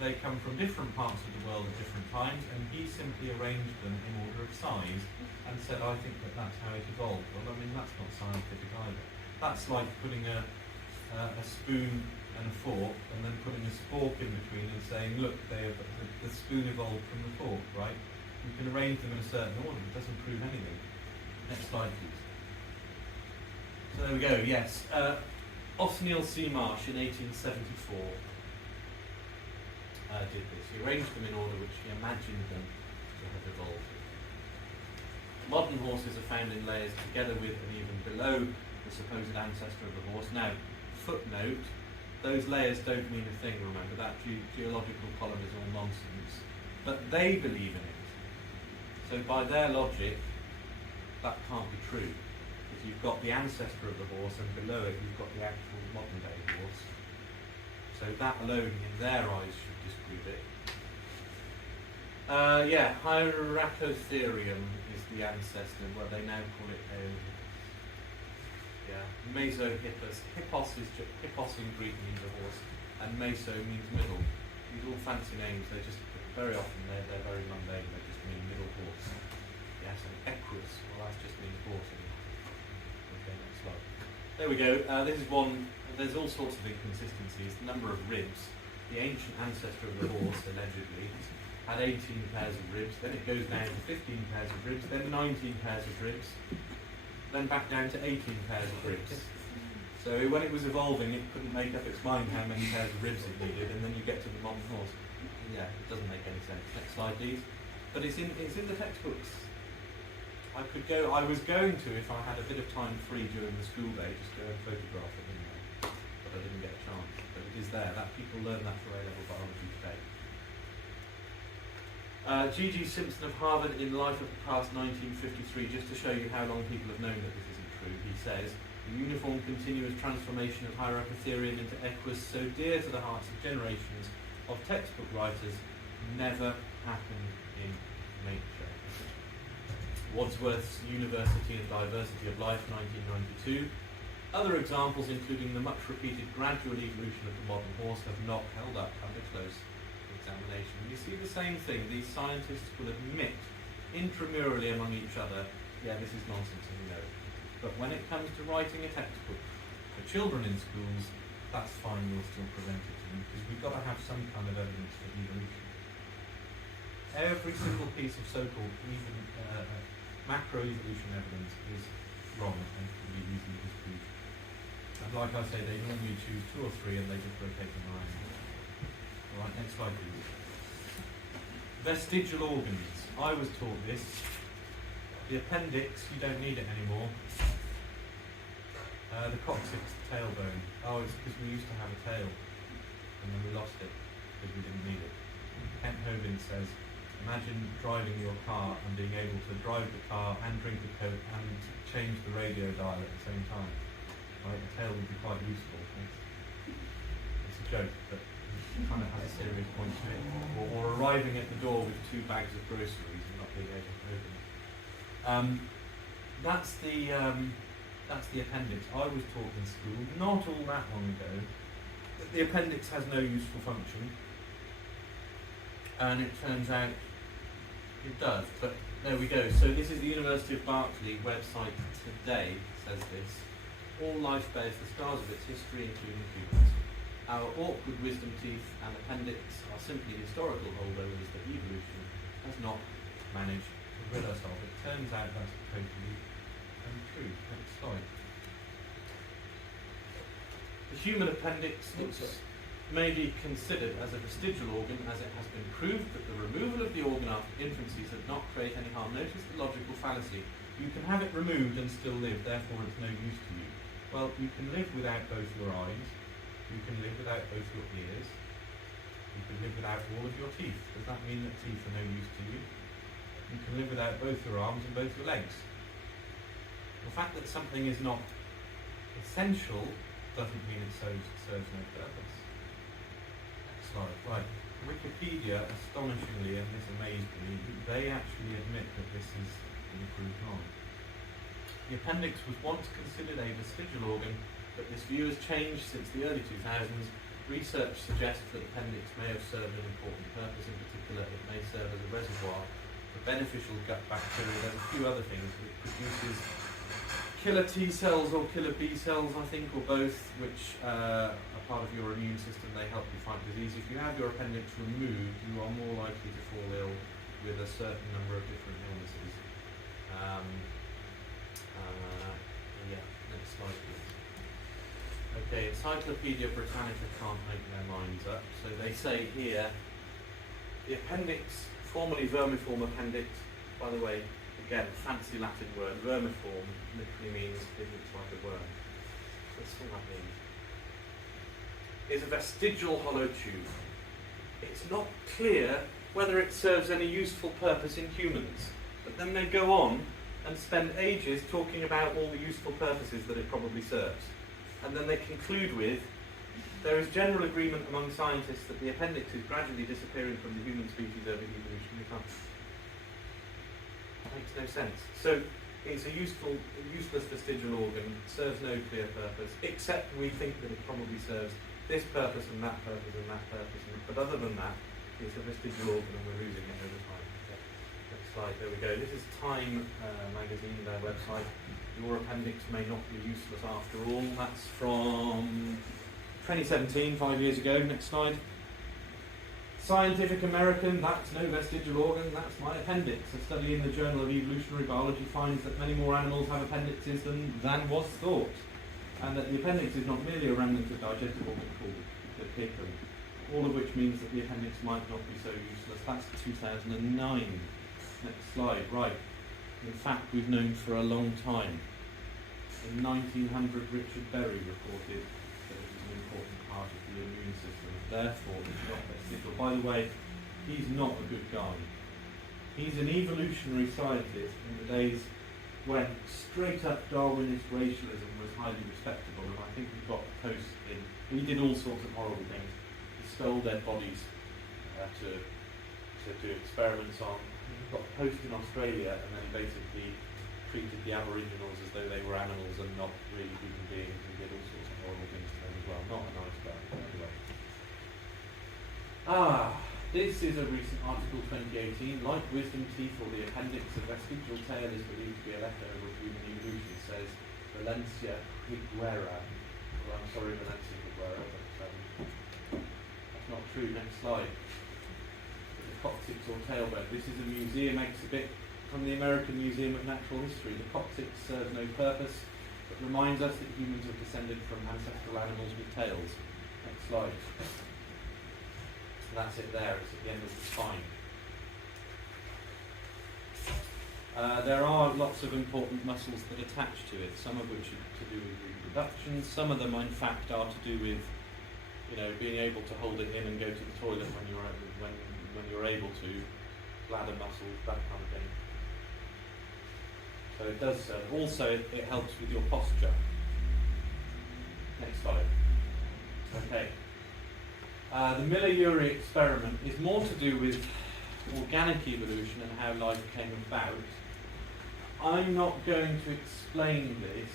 They come from different parts of the world at different times, and he simply arranged them in order of size and said, I think that that's how it evolved. Well, I mean, that's not scientific either. That's like putting a spoon and a fork and then putting a spork in between and saying, look, the spoon evolved from the fork, right? You can arrange them in a certain order. It doesn't prove anything. Next slide, please. So there we go, yes. Othniel Seamarsh in 1874 did this. He arranged them in order which he imagined them to have evolved. Modern horses are found in layers together with and even below the supposed ancestor of the horse. Now, footnote, those layers don't mean a thing, remember. That geological column is all nonsense. But they believe in it. So by their logic, that can't be true. Because you've got the ancestor of the horse and below it you've got the actual modern day horse. So that alone in their eyes should disprove it. Yeah, Hyracotherium is the ancestor, well they now call it yeah, Mesohippus. Hippos in Greek means a horse, and meso means middle. These are all fancy names, they're just very often they're very mundane, they just mean middle horse. Yes, and equus, well that just means horse. Okay, next slide. There we go, this is one, there's all sorts of inconsistencies. The number of ribs, the ancient ancestor of the horse, allegedly, had 18 pairs of ribs, then it goes down to 15 pairs of ribs, then 19 pairs of ribs, then back down to 18 pairs of ribs. So when it was evolving, it couldn't make up its mind how many pairs of ribs it needed, and then you get to the modern horse. Yeah, it doesn't make any sense. Next slide, please. But it's in the textbooks. I was going to, if I had a bit of time free during the school day, just go and photograph it in there. But I didn't get a chance. But it is there. That people learn that for A-level biology today. G.G. Simpson of Harvard in Life of the Past 1953, just to show you how long people have known that this isn't true, he says, the uniform continuous transformation of Hyracotherium into equus, so dear to the hearts of generations of textbook writers, never happened in nature. Wadsworth's University and Diversity of Life, 1992. Other examples, including the much repeated gradual evolution of the modern horse, have not held up under close examination. You see the same thing. These scientists will admit intramurally among each other, yeah, this is nonsense and we know it. But when it comes to writing a textbook for children in schools, that's fine, we'll still present it to them, because we've got to have some kind of evidence for evolution. Every single piece of so-called, even macroevolution evidence is wrong and can be easily disproved. And like I say, they normally choose 2 or 3 and they just rotate them around. Alright, next slide please. Vestigial organs. I was taught this. The appendix, you don't need it anymore. The coccyx, the tailbone. Oh, it's because we used to have a tail and then we lost it because we didn't need it. Kent Hovind says, imagine driving your car and being able to drive the car and drink a Coke and change the radio dial at the same time. Right, the tail would be quite useful. It's a joke, but it kind of has a serious point to it. Or arriving at the door with 2 bags of groceries and not being able to open it. That's the appendix. I was taught in school, not all that long ago, that the appendix has no useful function. And it turns out it does, but there we go. So this is the University of Berkeley website today, says this. All life bears the scars of its history, including humans. Our awkward wisdom teeth and appendix are simply historical holdovers that evolution has not managed to rid us of. It turns out that's totally untrue. Next slide. The human appendix may be considered as a vestigial organ, as it has been proved that the removal of the organ after infancy does not create any harm. Notice the logical fallacy. You can have it removed and still live, therefore it's no use to you. Well, you can live without both your eyes, you can live without both your ears, you can live without all of your teeth. Does that mean that teeth are no use to you? You can live without both your arms and both your legs. The fact that something is not essential doesn't mean it serves no purpose. Next slide. Right. Wikipedia, astonishingly, and this amazed me, they actually admit that this is improved on. The appendix was once considered a vestigial organ, but this view has changed since the early 2000s. Research suggests that the appendix may have served an important purpose. In particular, it may serve as a reservoir for beneficial gut bacteria. There's a few other things. It produces killer T cells or killer B cells, I think, or both, which are part of your immune system. They help you fight disease. If you have your appendix removed, you are more likely to fall ill with a certain number of different illnesses. Next slide, please. Okay, Encyclopedia Britannica can't make their minds up, so they say here, the appendix, formerly vermiform appendix, by the way, again, fancy Latin word, vermiform literally means it looks like a worm. That's what that means. Is a vestigial hollow tube. It's not clear whether it serves any useful purpose in humans, but then they go on and spend ages talking about all the useful purposes that it probably serves. And then they conclude with, there is general agreement among scientists that the appendix is gradually disappearing from the human species over evolutionary time. Makes no sense. So it's a useless vestigial organ, serves no clear purpose, except we think that it probably serves this purpose and that purpose and that purpose. But other than that, it's a vestigial organ and we're losing it over time. Next slide, there we go. This is Time magazine, their website. Your appendix may not be useless after all. That's from 2017, 5 years ago. Next slide. Scientific American, that's no vestigial organ, that's my appendix. A study in the Journal of Evolutionary Biology finds that many more animals have appendixes than was thought, and that the appendix is not merely a remnant of digestive organ called the picum, all of which means that the appendix might not be so useless. That's 2009. Next slide, right. In fact, we've known for a long time. In 1900, Richard Berry reported that it was an important part of the immune system. Therefore, it's not vestigial. By the way, he's not a good guy. He's an evolutionary scientist in the days when straight-up Darwinist racialism was highly respectable, and I think we got a post in. He did all sorts of horrible things. He stole dead bodies to do experiments on. He got a post in Australia, and then he basically treated the Aboriginals as though they were animals and not really human beings, and did all sorts of horrible things to them as well. Not a nice guy, anyway. This is a recent article, 2018. Like wisdom teeth or the appendix, a vestigial tail is believed to be a leftover of human evolution, says Valencia Higuera. Well, I'm sorry, Valencia Higuera, but that's not true. Next slide. The coccyx or tailbone. This is a museum exhibit from the American Museum of Natural History. The coccyx serves no purpose, but reminds us that humans have descended from ancestral animals with tails. Next slide. So that's it there, it's at the end of the spine. There are lots of important muscles that attach to it, some of which are to do with reproduction, some of them in fact are to do with being able to hold it in and go to the toilet when you're able to, bladder muscles, that kind of thing. So it does serve. Also, it helps with your posture. Next slide. Okay. The Miller-Urey experiment is more to do with organic evolution and how life came about. I'm not going to explain this.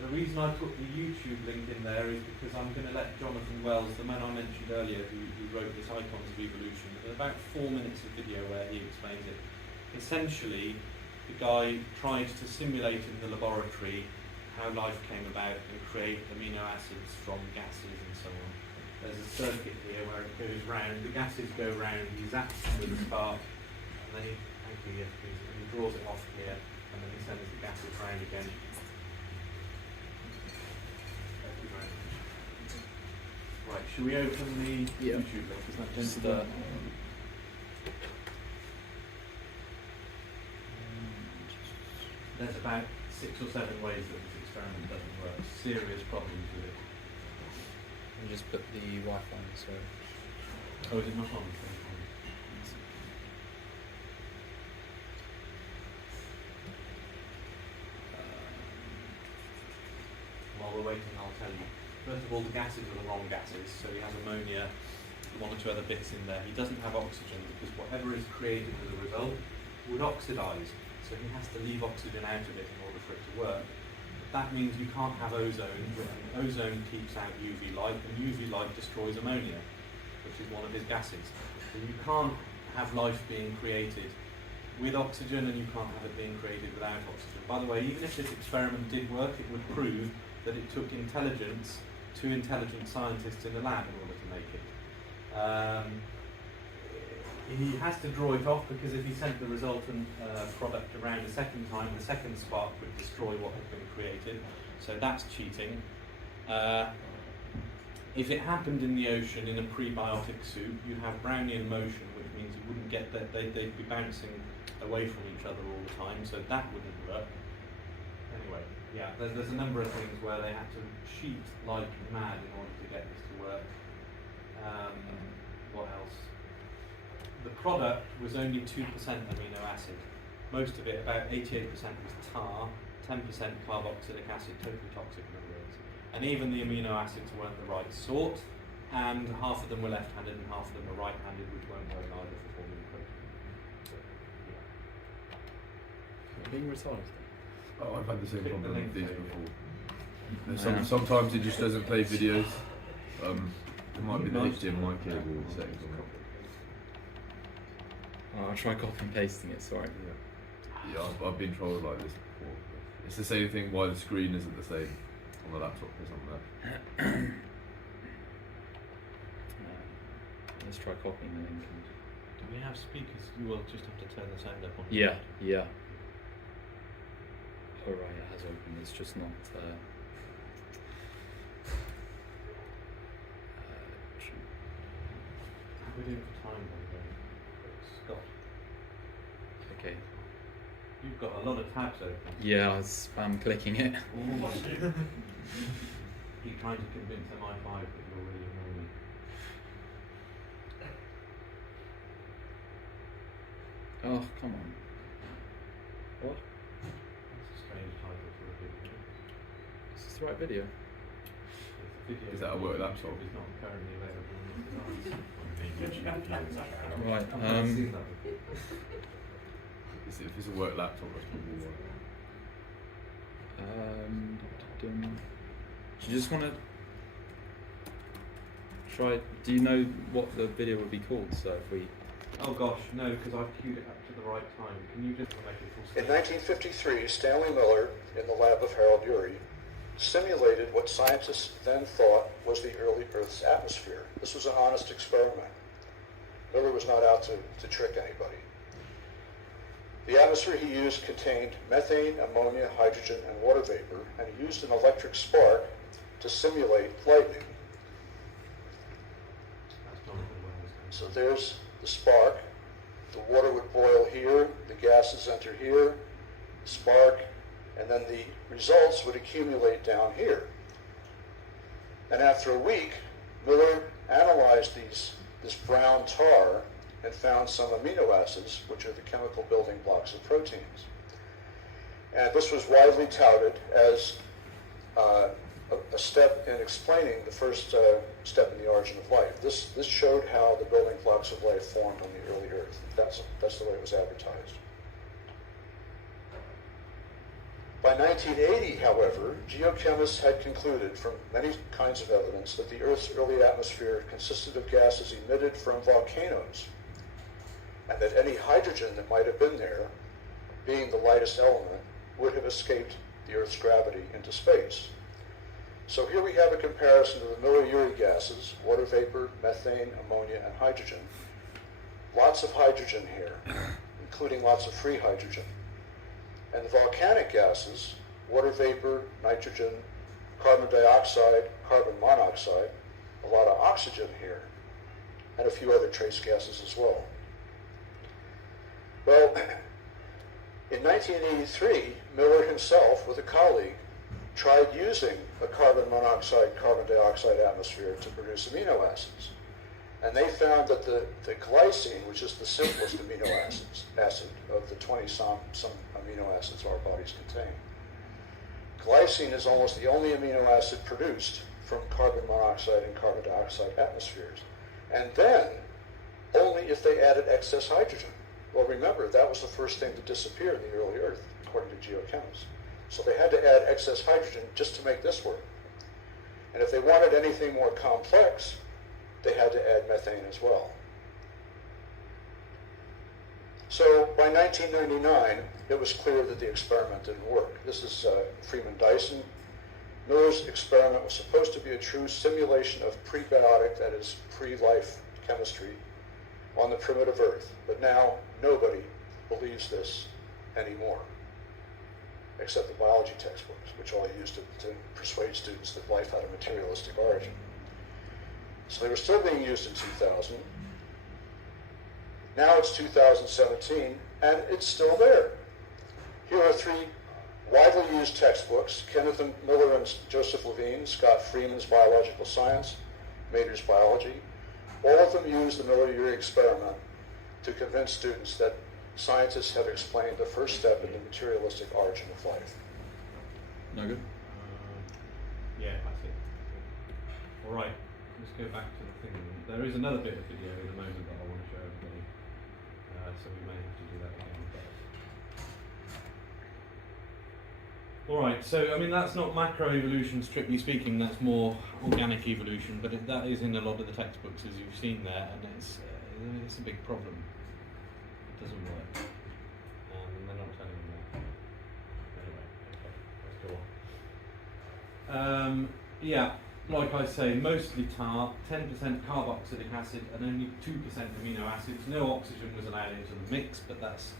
The reason I put the YouTube link in there is because I'm going to let Jonathan Wells, the man I mentioned earlier who wrote this Icons of Evolution, there's about 4 minutes of video where he explains it. Essentially, the guy tried to simulate in the laboratory how life came about and create amino acids from gases and so on. There's a circuit here where it goes round, the gases go round, he zaps them with a spark, and then he draws it off here, and then he sends the gases round again. Right, should we open the YouTube link? Is that just there's about 6 or 7 ways that this experiment doesn't work. Serious problems with it. And just put the Wi-Fi on, so. Oh, is it not on? While we're waiting, I'll tell you. First of all, the gases are the wrong gases, so he has ammonia, 1 or 2 other bits in there. He doesn't have oxygen because whatever is created as a result would oxidise, so he has to leave oxygen out of it in order for it to work. That means you can't have ozone, and ozone keeps out UV light, and UV light destroys ammonia, which is one of his gases. So you can't have life being created with oxygen, and you can't have it being created without oxygen. By the way, even if this experiment did work, it would prove that it took intelligence, 2 intelligent scientists in the lab in order to make it. He has to draw it off because if he sent the resultant product around a second time, the second spark would destroy what had been created. So that's cheating. If it happened in the ocean in a prebiotic soup, you'd have Brownian motion, which means you wouldn't get that they'd be bouncing away from each other all the time, so that wouldn't work. Anyway, yeah, there's a number of things where they had to cheat like mad in order to get this to work. What else? The product was only 2% amino acid. Most of it, about 88%, was tar, 10% carboxylic acid, totally toxic in other words. And even the amino acids weren't the right sort, and half of them were left-handed and half of them were right-handed, which won't work either for forming protein. Being resized. Oh, I've had the same problem with these before. Yeah. Sometimes it just doesn't play videos. It might be the HDMI cable settings on it. Oh, I'll try copy and pasting it, sorry. Yeah, I've been trolled like this before. It's the same thing why the screen isn't the same on the laptop as on there. Let's try copying the link. Do we have speakers? You will just have to turn the sound up on. Yeah. Oh right, it has opened, it's just not... How are we doing for time, by the way? Scott, okay. you've got a lot of tabs open. Yeah, I was spam clicking it. You're trying to convince MI5 that you're really annoying. Oh, come on. What? That's a strange title for a video. Is this the right video? Video Is that a work laptop? Is not currently available on this device. Right, If it's a work laptop, that's probably why. do you just want to try, do you know what the video would be called, so if we... Oh gosh, no, because I've queued it up to the right time. Can you just make it full In screen? 1953, Stanley Miller, in the lab of Harold Urey, simulated what scientists then thought was the early Earth's atmosphere. This was an honest experiment. Miller was not out to trick anybody. The atmosphere he used contained methane, ammonia, hydrogen, and water vapor, and he used an electric spark to simulate lightning. That's not a good way of So there's the spark. The water would boil here, the gases enter here, spark, and then the results would accumulate down here. And after a week, Miller analyzed this brown tar and found some amino acids, which are the chemical building blocks of proteins. And this was widely touted as a step in explaining the first step in the origin of life. This showed how the building blocks of life formed on the early Earth. That's the way it was advertised. By 1980, however, geochemists had concluded from many kinds of evidence that the Earth's early atmosphere consisted of gases emitted from volcanoes, and that any hydrogen that might have been there, being the lightest element, would have escaped the Earth's gravity into space. So here we have a comparison of the Miller-Urey gases, water vapor, methane, ammonia, and hydrogen. Lots of hydrogen here, including lots of free hydrogen. And the volcanic gases, water vapor, nitrogen, carbon dioxide, carbon monoxide, a lot of oxygen here, and a few other trace gases as well. Well, in 1983, Miller himself, with a colleague, tried using a carbon monoxide, carbon dioxide atmosphere to produce amino acids. And they found that the glycine, which is the simplest amino acid of the 20-some amino acids our bodies contain, glycine is almost the only amino acid produced from carbon monoxide and carbon dioxide atmospheres. And then, only if they added excess hydrogen. Well, remember, that was the first thing to disappear in the early Earth, according to geochemists. So they had to add excess hydrogen just to make this work. And if they wanted anything more complex, they had to add methane as well. So by 1999, it was clear that the experiment didn't work. This is Freeman Dyson. Miller's experiment was supposed to be a true simulation of prebiotic, that is, pre-life chemistry, on the primitive Earth. But now nobody believes this anymore, except the biology textbooks, which all used to persuade students that life had a materialistic origin. So they were still being used in 2000. Now it's 2017, and it's still there. Here are three widely used textbooks: Kenneth Miller and Joseph Levine, Scott Freeman's Biological Science, Mater's Biology. All of them use the Miller-Urey experiment to convince students that scientists have explained the first step in the materialistic origin of life. No good? Yeah, that's it. All right, let's go back to the thing. There is another bit of video in a moment that I want to show everybody, so we may have to do that later. All right, so I mean that's not macroevolution strictly speaking, that's more organic evolution, but that is in a lot of the textbooks as you've seen there, and it's a big problem. It doesn't work. They're not telling you that. Anyway, okay, let's go on. Yeah, like I say, mostly tar, 10% carboxylic acid, and only 2% amino acids. No oxygen was allowed into the mix, but that's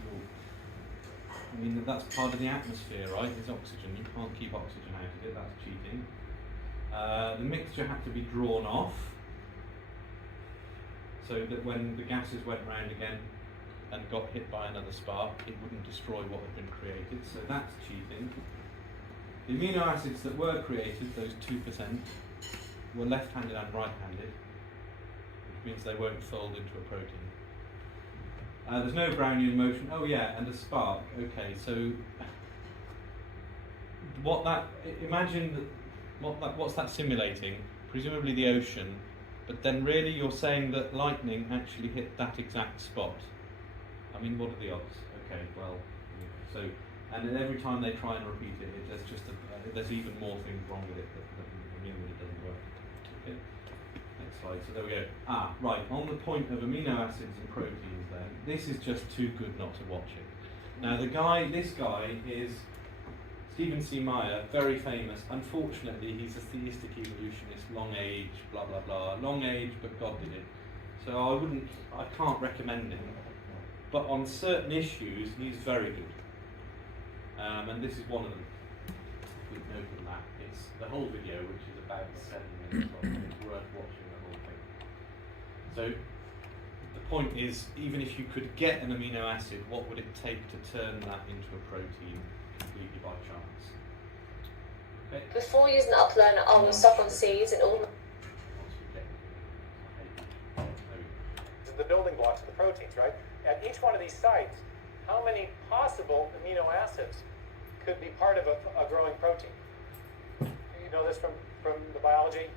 that's part of the atmosphere, right? It's oxygen. You can't keep oxygen out of it. That's cheating. The mixture had to be drawn off, so that when the gases went round again and got hit by another spark, it wouldn't destroy what had been created. So that's cheating. The amino acids that were created, those 2%, were left-handed and right-handed, which means they won't fold into a protein. There's no Brownian motion. Oh yeah, and a spark. Okay, so what's that simulating? Presumably the ocean, but then really you're saying that lightning actually hit that exact spot. I mean, what are the odds? Okay, well, so, and then every time they try and repeat it, there's even more things wrong with it that mean that it doesn't work. Okay. Next slide. So there we go. Right. On the point of amino acids and proteins, then this is just too good not to watch it. Now this guy is Stephen C. Meyer, very famous. Unfortunately, he's a theistic evolutionist, long age, blah blah blah. Long age, but God did it. So I can't recommend him. but on certain issues, he's very good. And this is one of them. Quick note on that. It's the whole video, which is about 7 minutes long. It's worth watching the whole thing. So the point is, even if you could get an amino acid, what would it take to turn that into a protein completely by chance? Okay. Before using the uplearner, I will stop on C's and all. The building blocks of the proteins, right? At each one of these sites, how many possible amino acids could be part of a growing protein? You know this from the biology,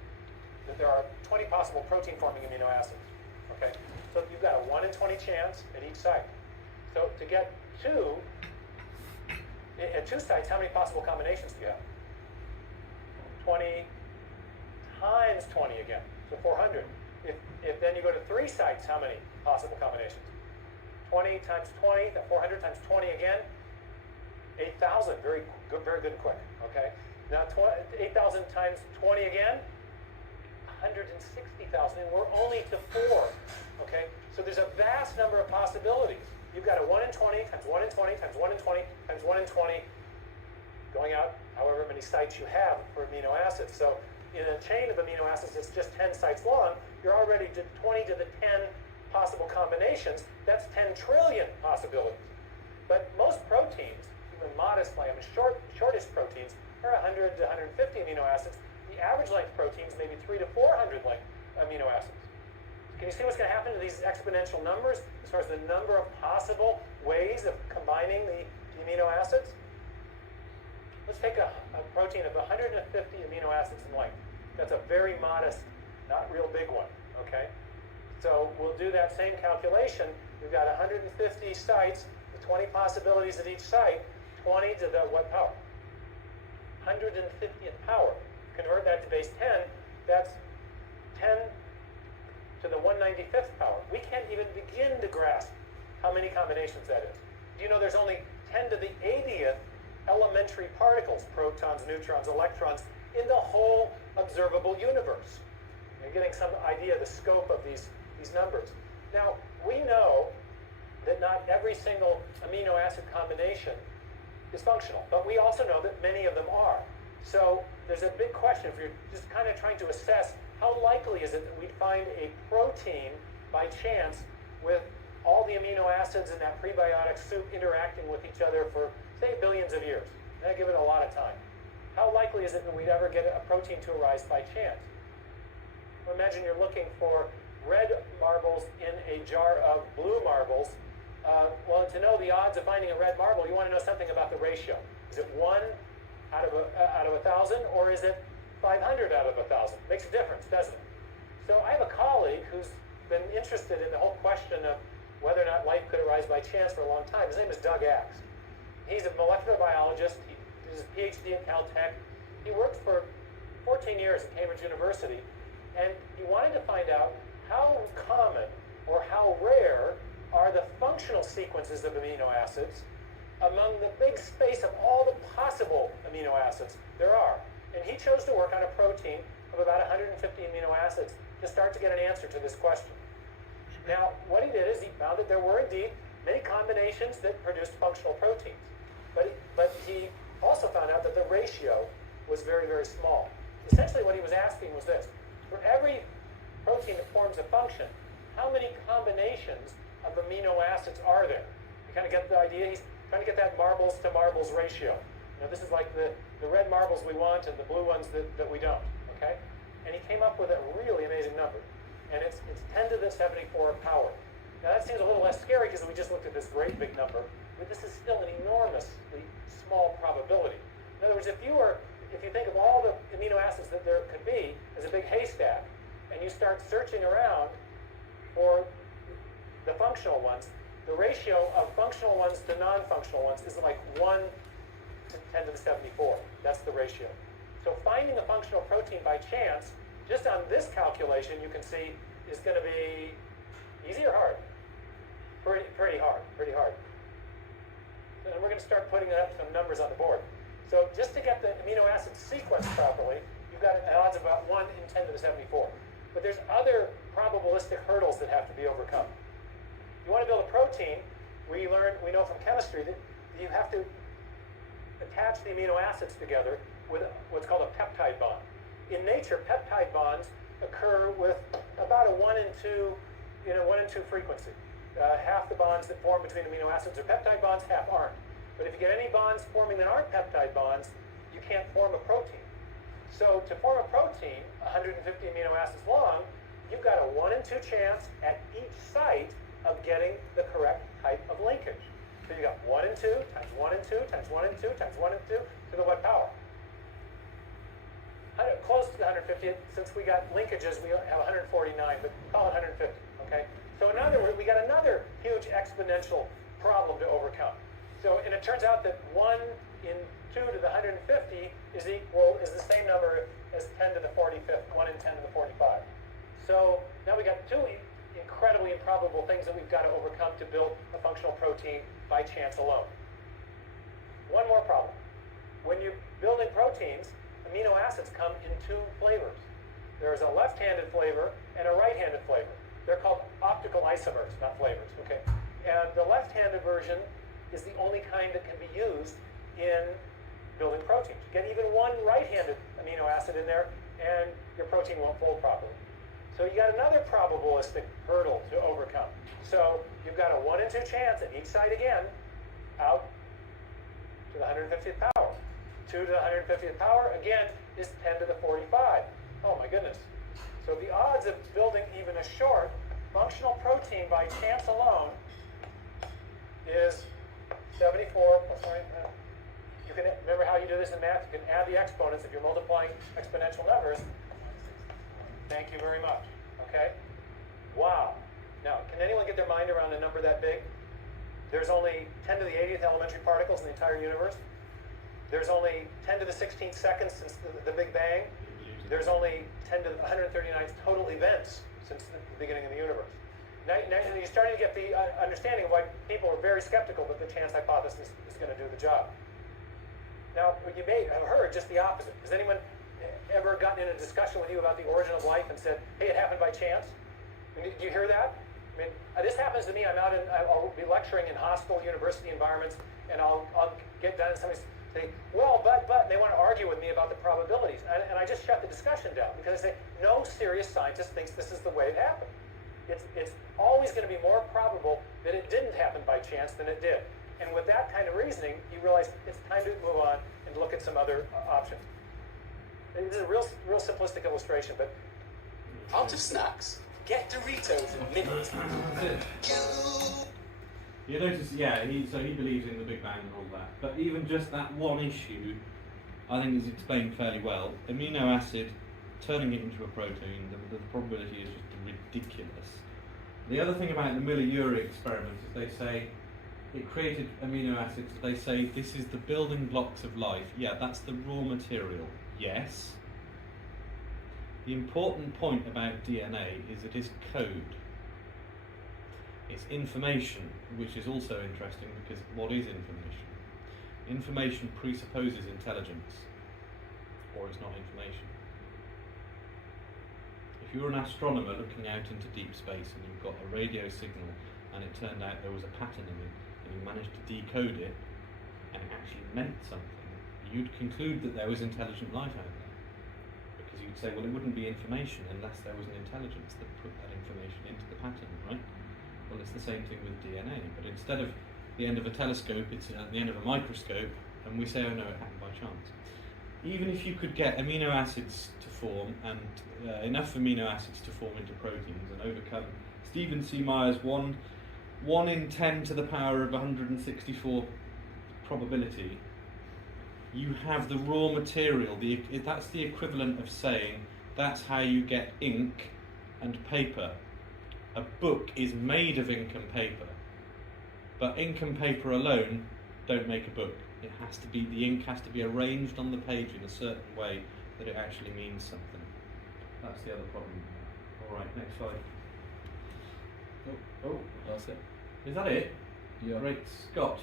that there are 20 possible protein-forming amino acids. Okay, so you've got a 1 in 20 chance at each site. So to get at 2 sites, how many possible combinations do you have? 20 times 20 again, so 400. If then you go to 3 sites, how many possible combinations? 20 times 20, that 400 times 20 again, 8,000. Very good and quick. Okay. Now 8,000 times 20 again, 160,000, and we're only to 4. Okay. So there's a vast number of possibilities. You've got a 1 in 20 times 1 in 20 times 1 in 20 times 1 in 20, going out however many sites you have for amino acids. So in a chain of amino acids that's just 10 sites long, you're already to 20 to the 10 possible combinations. That's 10 trillion possibilities. But most proteins, even modest, like shortest proteins, are 100 to 150 amino acids. The average length proteins may be 300 to 400 amino acids. Can you see what's going to happen to these exponential numbers as far as the number of possible ways of combining the amino acids? Let's take a protein of 150 amino acids in length. That's a very modest, not real big one, okay? So we'll do that same calculation. We've got 150 sites with 20 possibilities at each site, 20 to the what power? 150th power. Convert that to base 10, that's 10 to the 195th power. We can't even begin to grasp how many combinations that is. Do you know there's only 10 to the 80th elementary particles, protons, neutrons, electrons, in the whole observable universe? You're getting some idea of the scope of these numbers. Now, we know that not every single amino acid combination is functional, but we also know that many of them are. So there's a big question if you're just kind of trying to assess how likely is it that we'd find a protein by chance with all the amino acids in that prebiotic soup interacting with each other for, say, billions of years. And I give it a lot of time. How likely is it that we'd ever get a protein to arise by chance? Well, imagine you're looking for red marbles in a jar of blue marbles. Well, to know the odds of finding a red marble, you want to know something about the ratio. Is it 1 out of 1,000, or is it 500 out of 1,000? Makes a difference, doesn't it? So I have a colleague who's been interested in the whole question of whether or not life could arise by chance for a long time. His name is Doug Axe. He's a molecular biologist. He did his PhD at Caltech. He worked for 14 years at Cambridge University, and he wanted to find out how common or how rare are the functional sequences of amino acids among the big space of all the possible amino acids there are. And he chose to work on a protein of about 150 amino acids to start to get an answer to this question. Now, what he did is he found that there were indeed many combinations that produced functional proteins. But he also found out that the ratio was very, very small. Essentially what he was asking was this: for every protein that forms a function, how many combinations of amino acids are there? You kind of get the idea? He's trying to get that marbles to marbles ratio. Now this is like the red marbles we want and the blue ones that we don't, okay? And he came up with a really amazing number. And it's 10 to the 74 power. Now that seems a little less scary because we just looked at this great big number, but this is still an enormously small probability. In other words, if you think of all the amino acids that there could be as a big haystack, and you start searching around for the functional ones, the ratio of functional ones to non-functional ones is like 1 to 10 to the 74. That's the ratio. So finding a functional protein by chance, just on this calculation, you can see is going to be easy or hard? Pretty hard. And we're going to start putting up some numbers on the board. So just to get the amino acid sequence properly, you've got an odds of about 1 in 10 to the 74. But there's other probabilistic hurdles that have to be overcome. You want to build a protein, we know from chemistry that you have to attach the amino acids together with what's called a peptide bond. In nature, peptide bonds occur with about a 1 in 2, 1 in 2 frequency. Half the bonds that form between amino acids are peptide bonds, half aren't. But if you get any bonds forming that aren't peptide bonds, you can't form a protein. So to form a protein, 150 amino acids long, you've got a 1 in 2 chance at each site of getting the correct type of linkage. So you got 1 in 2 times 1 in 2 times 1 in 2 times 1 in 2 to the what power? Close to the 150. Since we got linkages, we have 149, but call it 150. Okay. So in other words, we got another huge exponential problem to overcome. So, and it turns out that 1 in 2 to the 150 is the same number as 10 to the 45th, 1 in 10 to the 45. So now we got two incredibly improbable things that we've got to overcome to build a functional protein by chance alone. One more problem. When you're building proteins, amino acids come in 2 flavors. There's a left-handed flavor and a right-handed flavor. They're called optical isomers, not flavors. Okay. And the left-handed version is the only kind that can be used in building proteins. You get even one right-handed amino acid in there, and your protein won't fold properly. So you got another probabilistic hurdle to overcome. So you've got a 1 in 2 chance at each side again, out to the 150th power. 2 to the 150th power, again, is 10 to the 45. Oh my goodness. So the odds of building even a short functional protein by chance alone is 74 plus 9. You can remember how you do this in math. You can add the exponents if you're multiplying exponential numbers. Thank you very much. Okay? Wow. Now, can anyone get their mind around a number that big? There's only 10 to the 80th elementary particles in the entire universe. There's only 10 to the 16th seconds since the Big Bang. There's only 10 to the 139th total events since the beginning of the universe. Now you're starting to get the understanding of why people are very skeptical that the chance hypothesis is going to do the job. Now, you may have heard just the opposite. Has anyone ever gotten in a discussion with you about the origin of life and said, hey, it happened by chance? I mean, do you hear that? I mean, this happens to me. I'll be lecturing in hostile university environments, and I'll get done and somebody say, well, but, and they want to argue with me about the probabilities. And I just shut the discussion down because I say, no serious scientist thinks this is the way it happened. It's always going to be more probable that it didn't happen by chance than it did. And with that kind of reasoning, you realize it's time to move on and look at some other options. This is a real simplistic illustration, but out of snacks. Get Doritos in a minute. You notice, yeah, he believes in the Big Bang and all that. But even just that one issue, I think is explained fairly well. Amino acid, turning it into a protein, the probability is just ridiculous. The other thing about the Miller-Urey experiment is they say it created amino acids. They say this is the building blocks of life. Yeah, that's the raw material. Yes. The important point about DNA is it is code. It's information, which is also interesting because what is information? Information presupposes intelligence, or it's not information. If you're an astronomer looking out into deep space and you've got a radio signal and it turned out there was a pattern in it and you managed to decode it and it actually meant something, you'd conclude that there was intelligent life out there. Because you'd say, well, it wouldn't be information unless there was an intelligence that put that information into the pattern, right? Well, it's the same thing with DNA, but instead of the end of a telescope, it's at the end of a microscope, and we say, oh no, it happened by chance. Even if you could get amino acids to form, and enough amino acids to form into proteins, and overcome Stephen C. Meyer's 1 in 10 to the power of 164 probability, you have the raw material. That's the equivalent of saying that's how you get ink and paper. A book is made of ink and paper, but ink and paper alone don't make a book. It has to be, the ink has to be arranged on the page in a certain way that it actually means something. That's the other problem. All right, next slide. Oh, That's it. is that it? Yeah. Great Scott.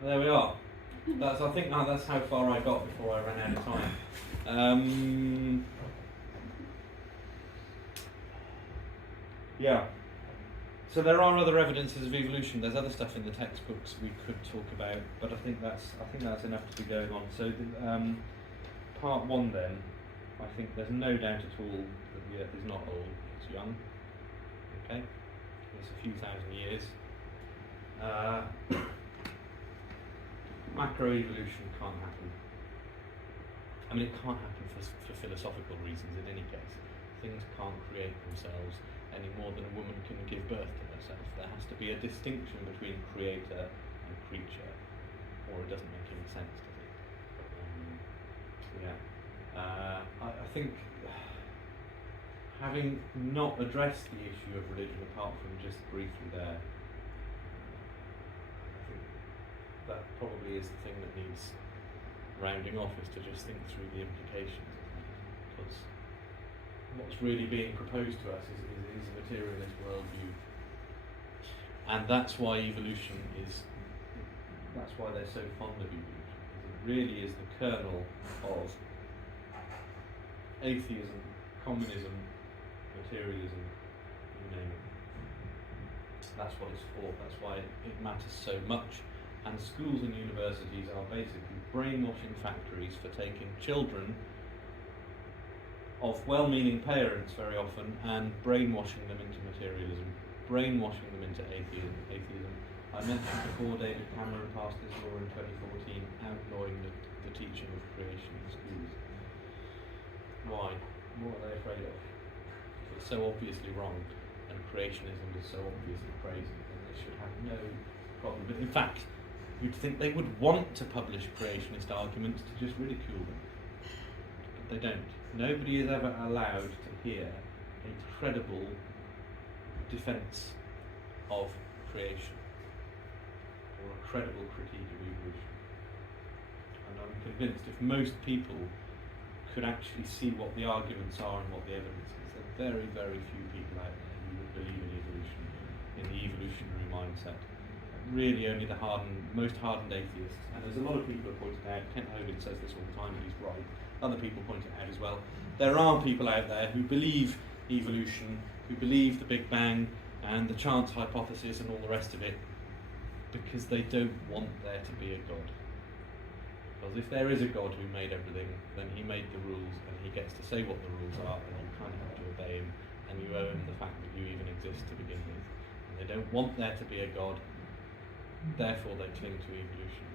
Well, there we are. I think that's how far I got before I ran out of time. Yeah. So there are other evidences of evolution. There's other stuff in the textbooks we could talk about, but I think that's enough to be going on. So part one then, I think there's no doubt at all that the Earth is not old, it's young. Okay? It's a few thousand years. Macroevolution can't happen. I mean, it can't happen for philosophical reasons in any case. Things can't create themselves any more than a woman can give birth to herself. There has to be a distinction between creator and creature, or it doesn't make any sense, does it? I think, having not addressed the issue of religion apart from just briefly there, I think that probably is the thing that needs rounding off, is to just think through the implications, because what's really being proposed to us is a materialist worldview, and that's why they're so fond of evolution. It really is the kernel of atheism, communism, materialism, you name it. That's what it's for. That's why it matters so much. And schools and universities are basically brainwashing factories for taking children of well-meaning parents very often and brainwashing them into materialism, brainwashing them into atheism. I mentioned before David Cameron passed this law in 2014 outlawing the teaching of creation in schools. Why? What are they afraid of? It's so obviously wrong, and creationism is so obviously crazy, then they should have no problem. But in fact, you'd think they would want to publish creationist arguments to just ridicule them. But they don't. Nobody is ever allowed to hear a credible defence of creation or a credible critique of evolution. And I'm convinced if most people could actually see what the arguments are and what the evidence is, there are very, very few people out there who would believe in evolution, in the evolutionary mindset. Really only the most hardened atheists. And there's a lot of people who point it out. Kent Hogan says this all the time, and he's right. Other people point it out as well. There are people out there who believe evolution, who believe the Big Bang and the chance hypothesis and all the rest of it, because they don't want there to be a God. Because if there is a God who made everything, then he made the rules and he gets to say what the rules are, and you kind of have to obey him, and you owe him the fact that you even exist to begin with. And they don't want there to be a God, therefore they cling to evolution.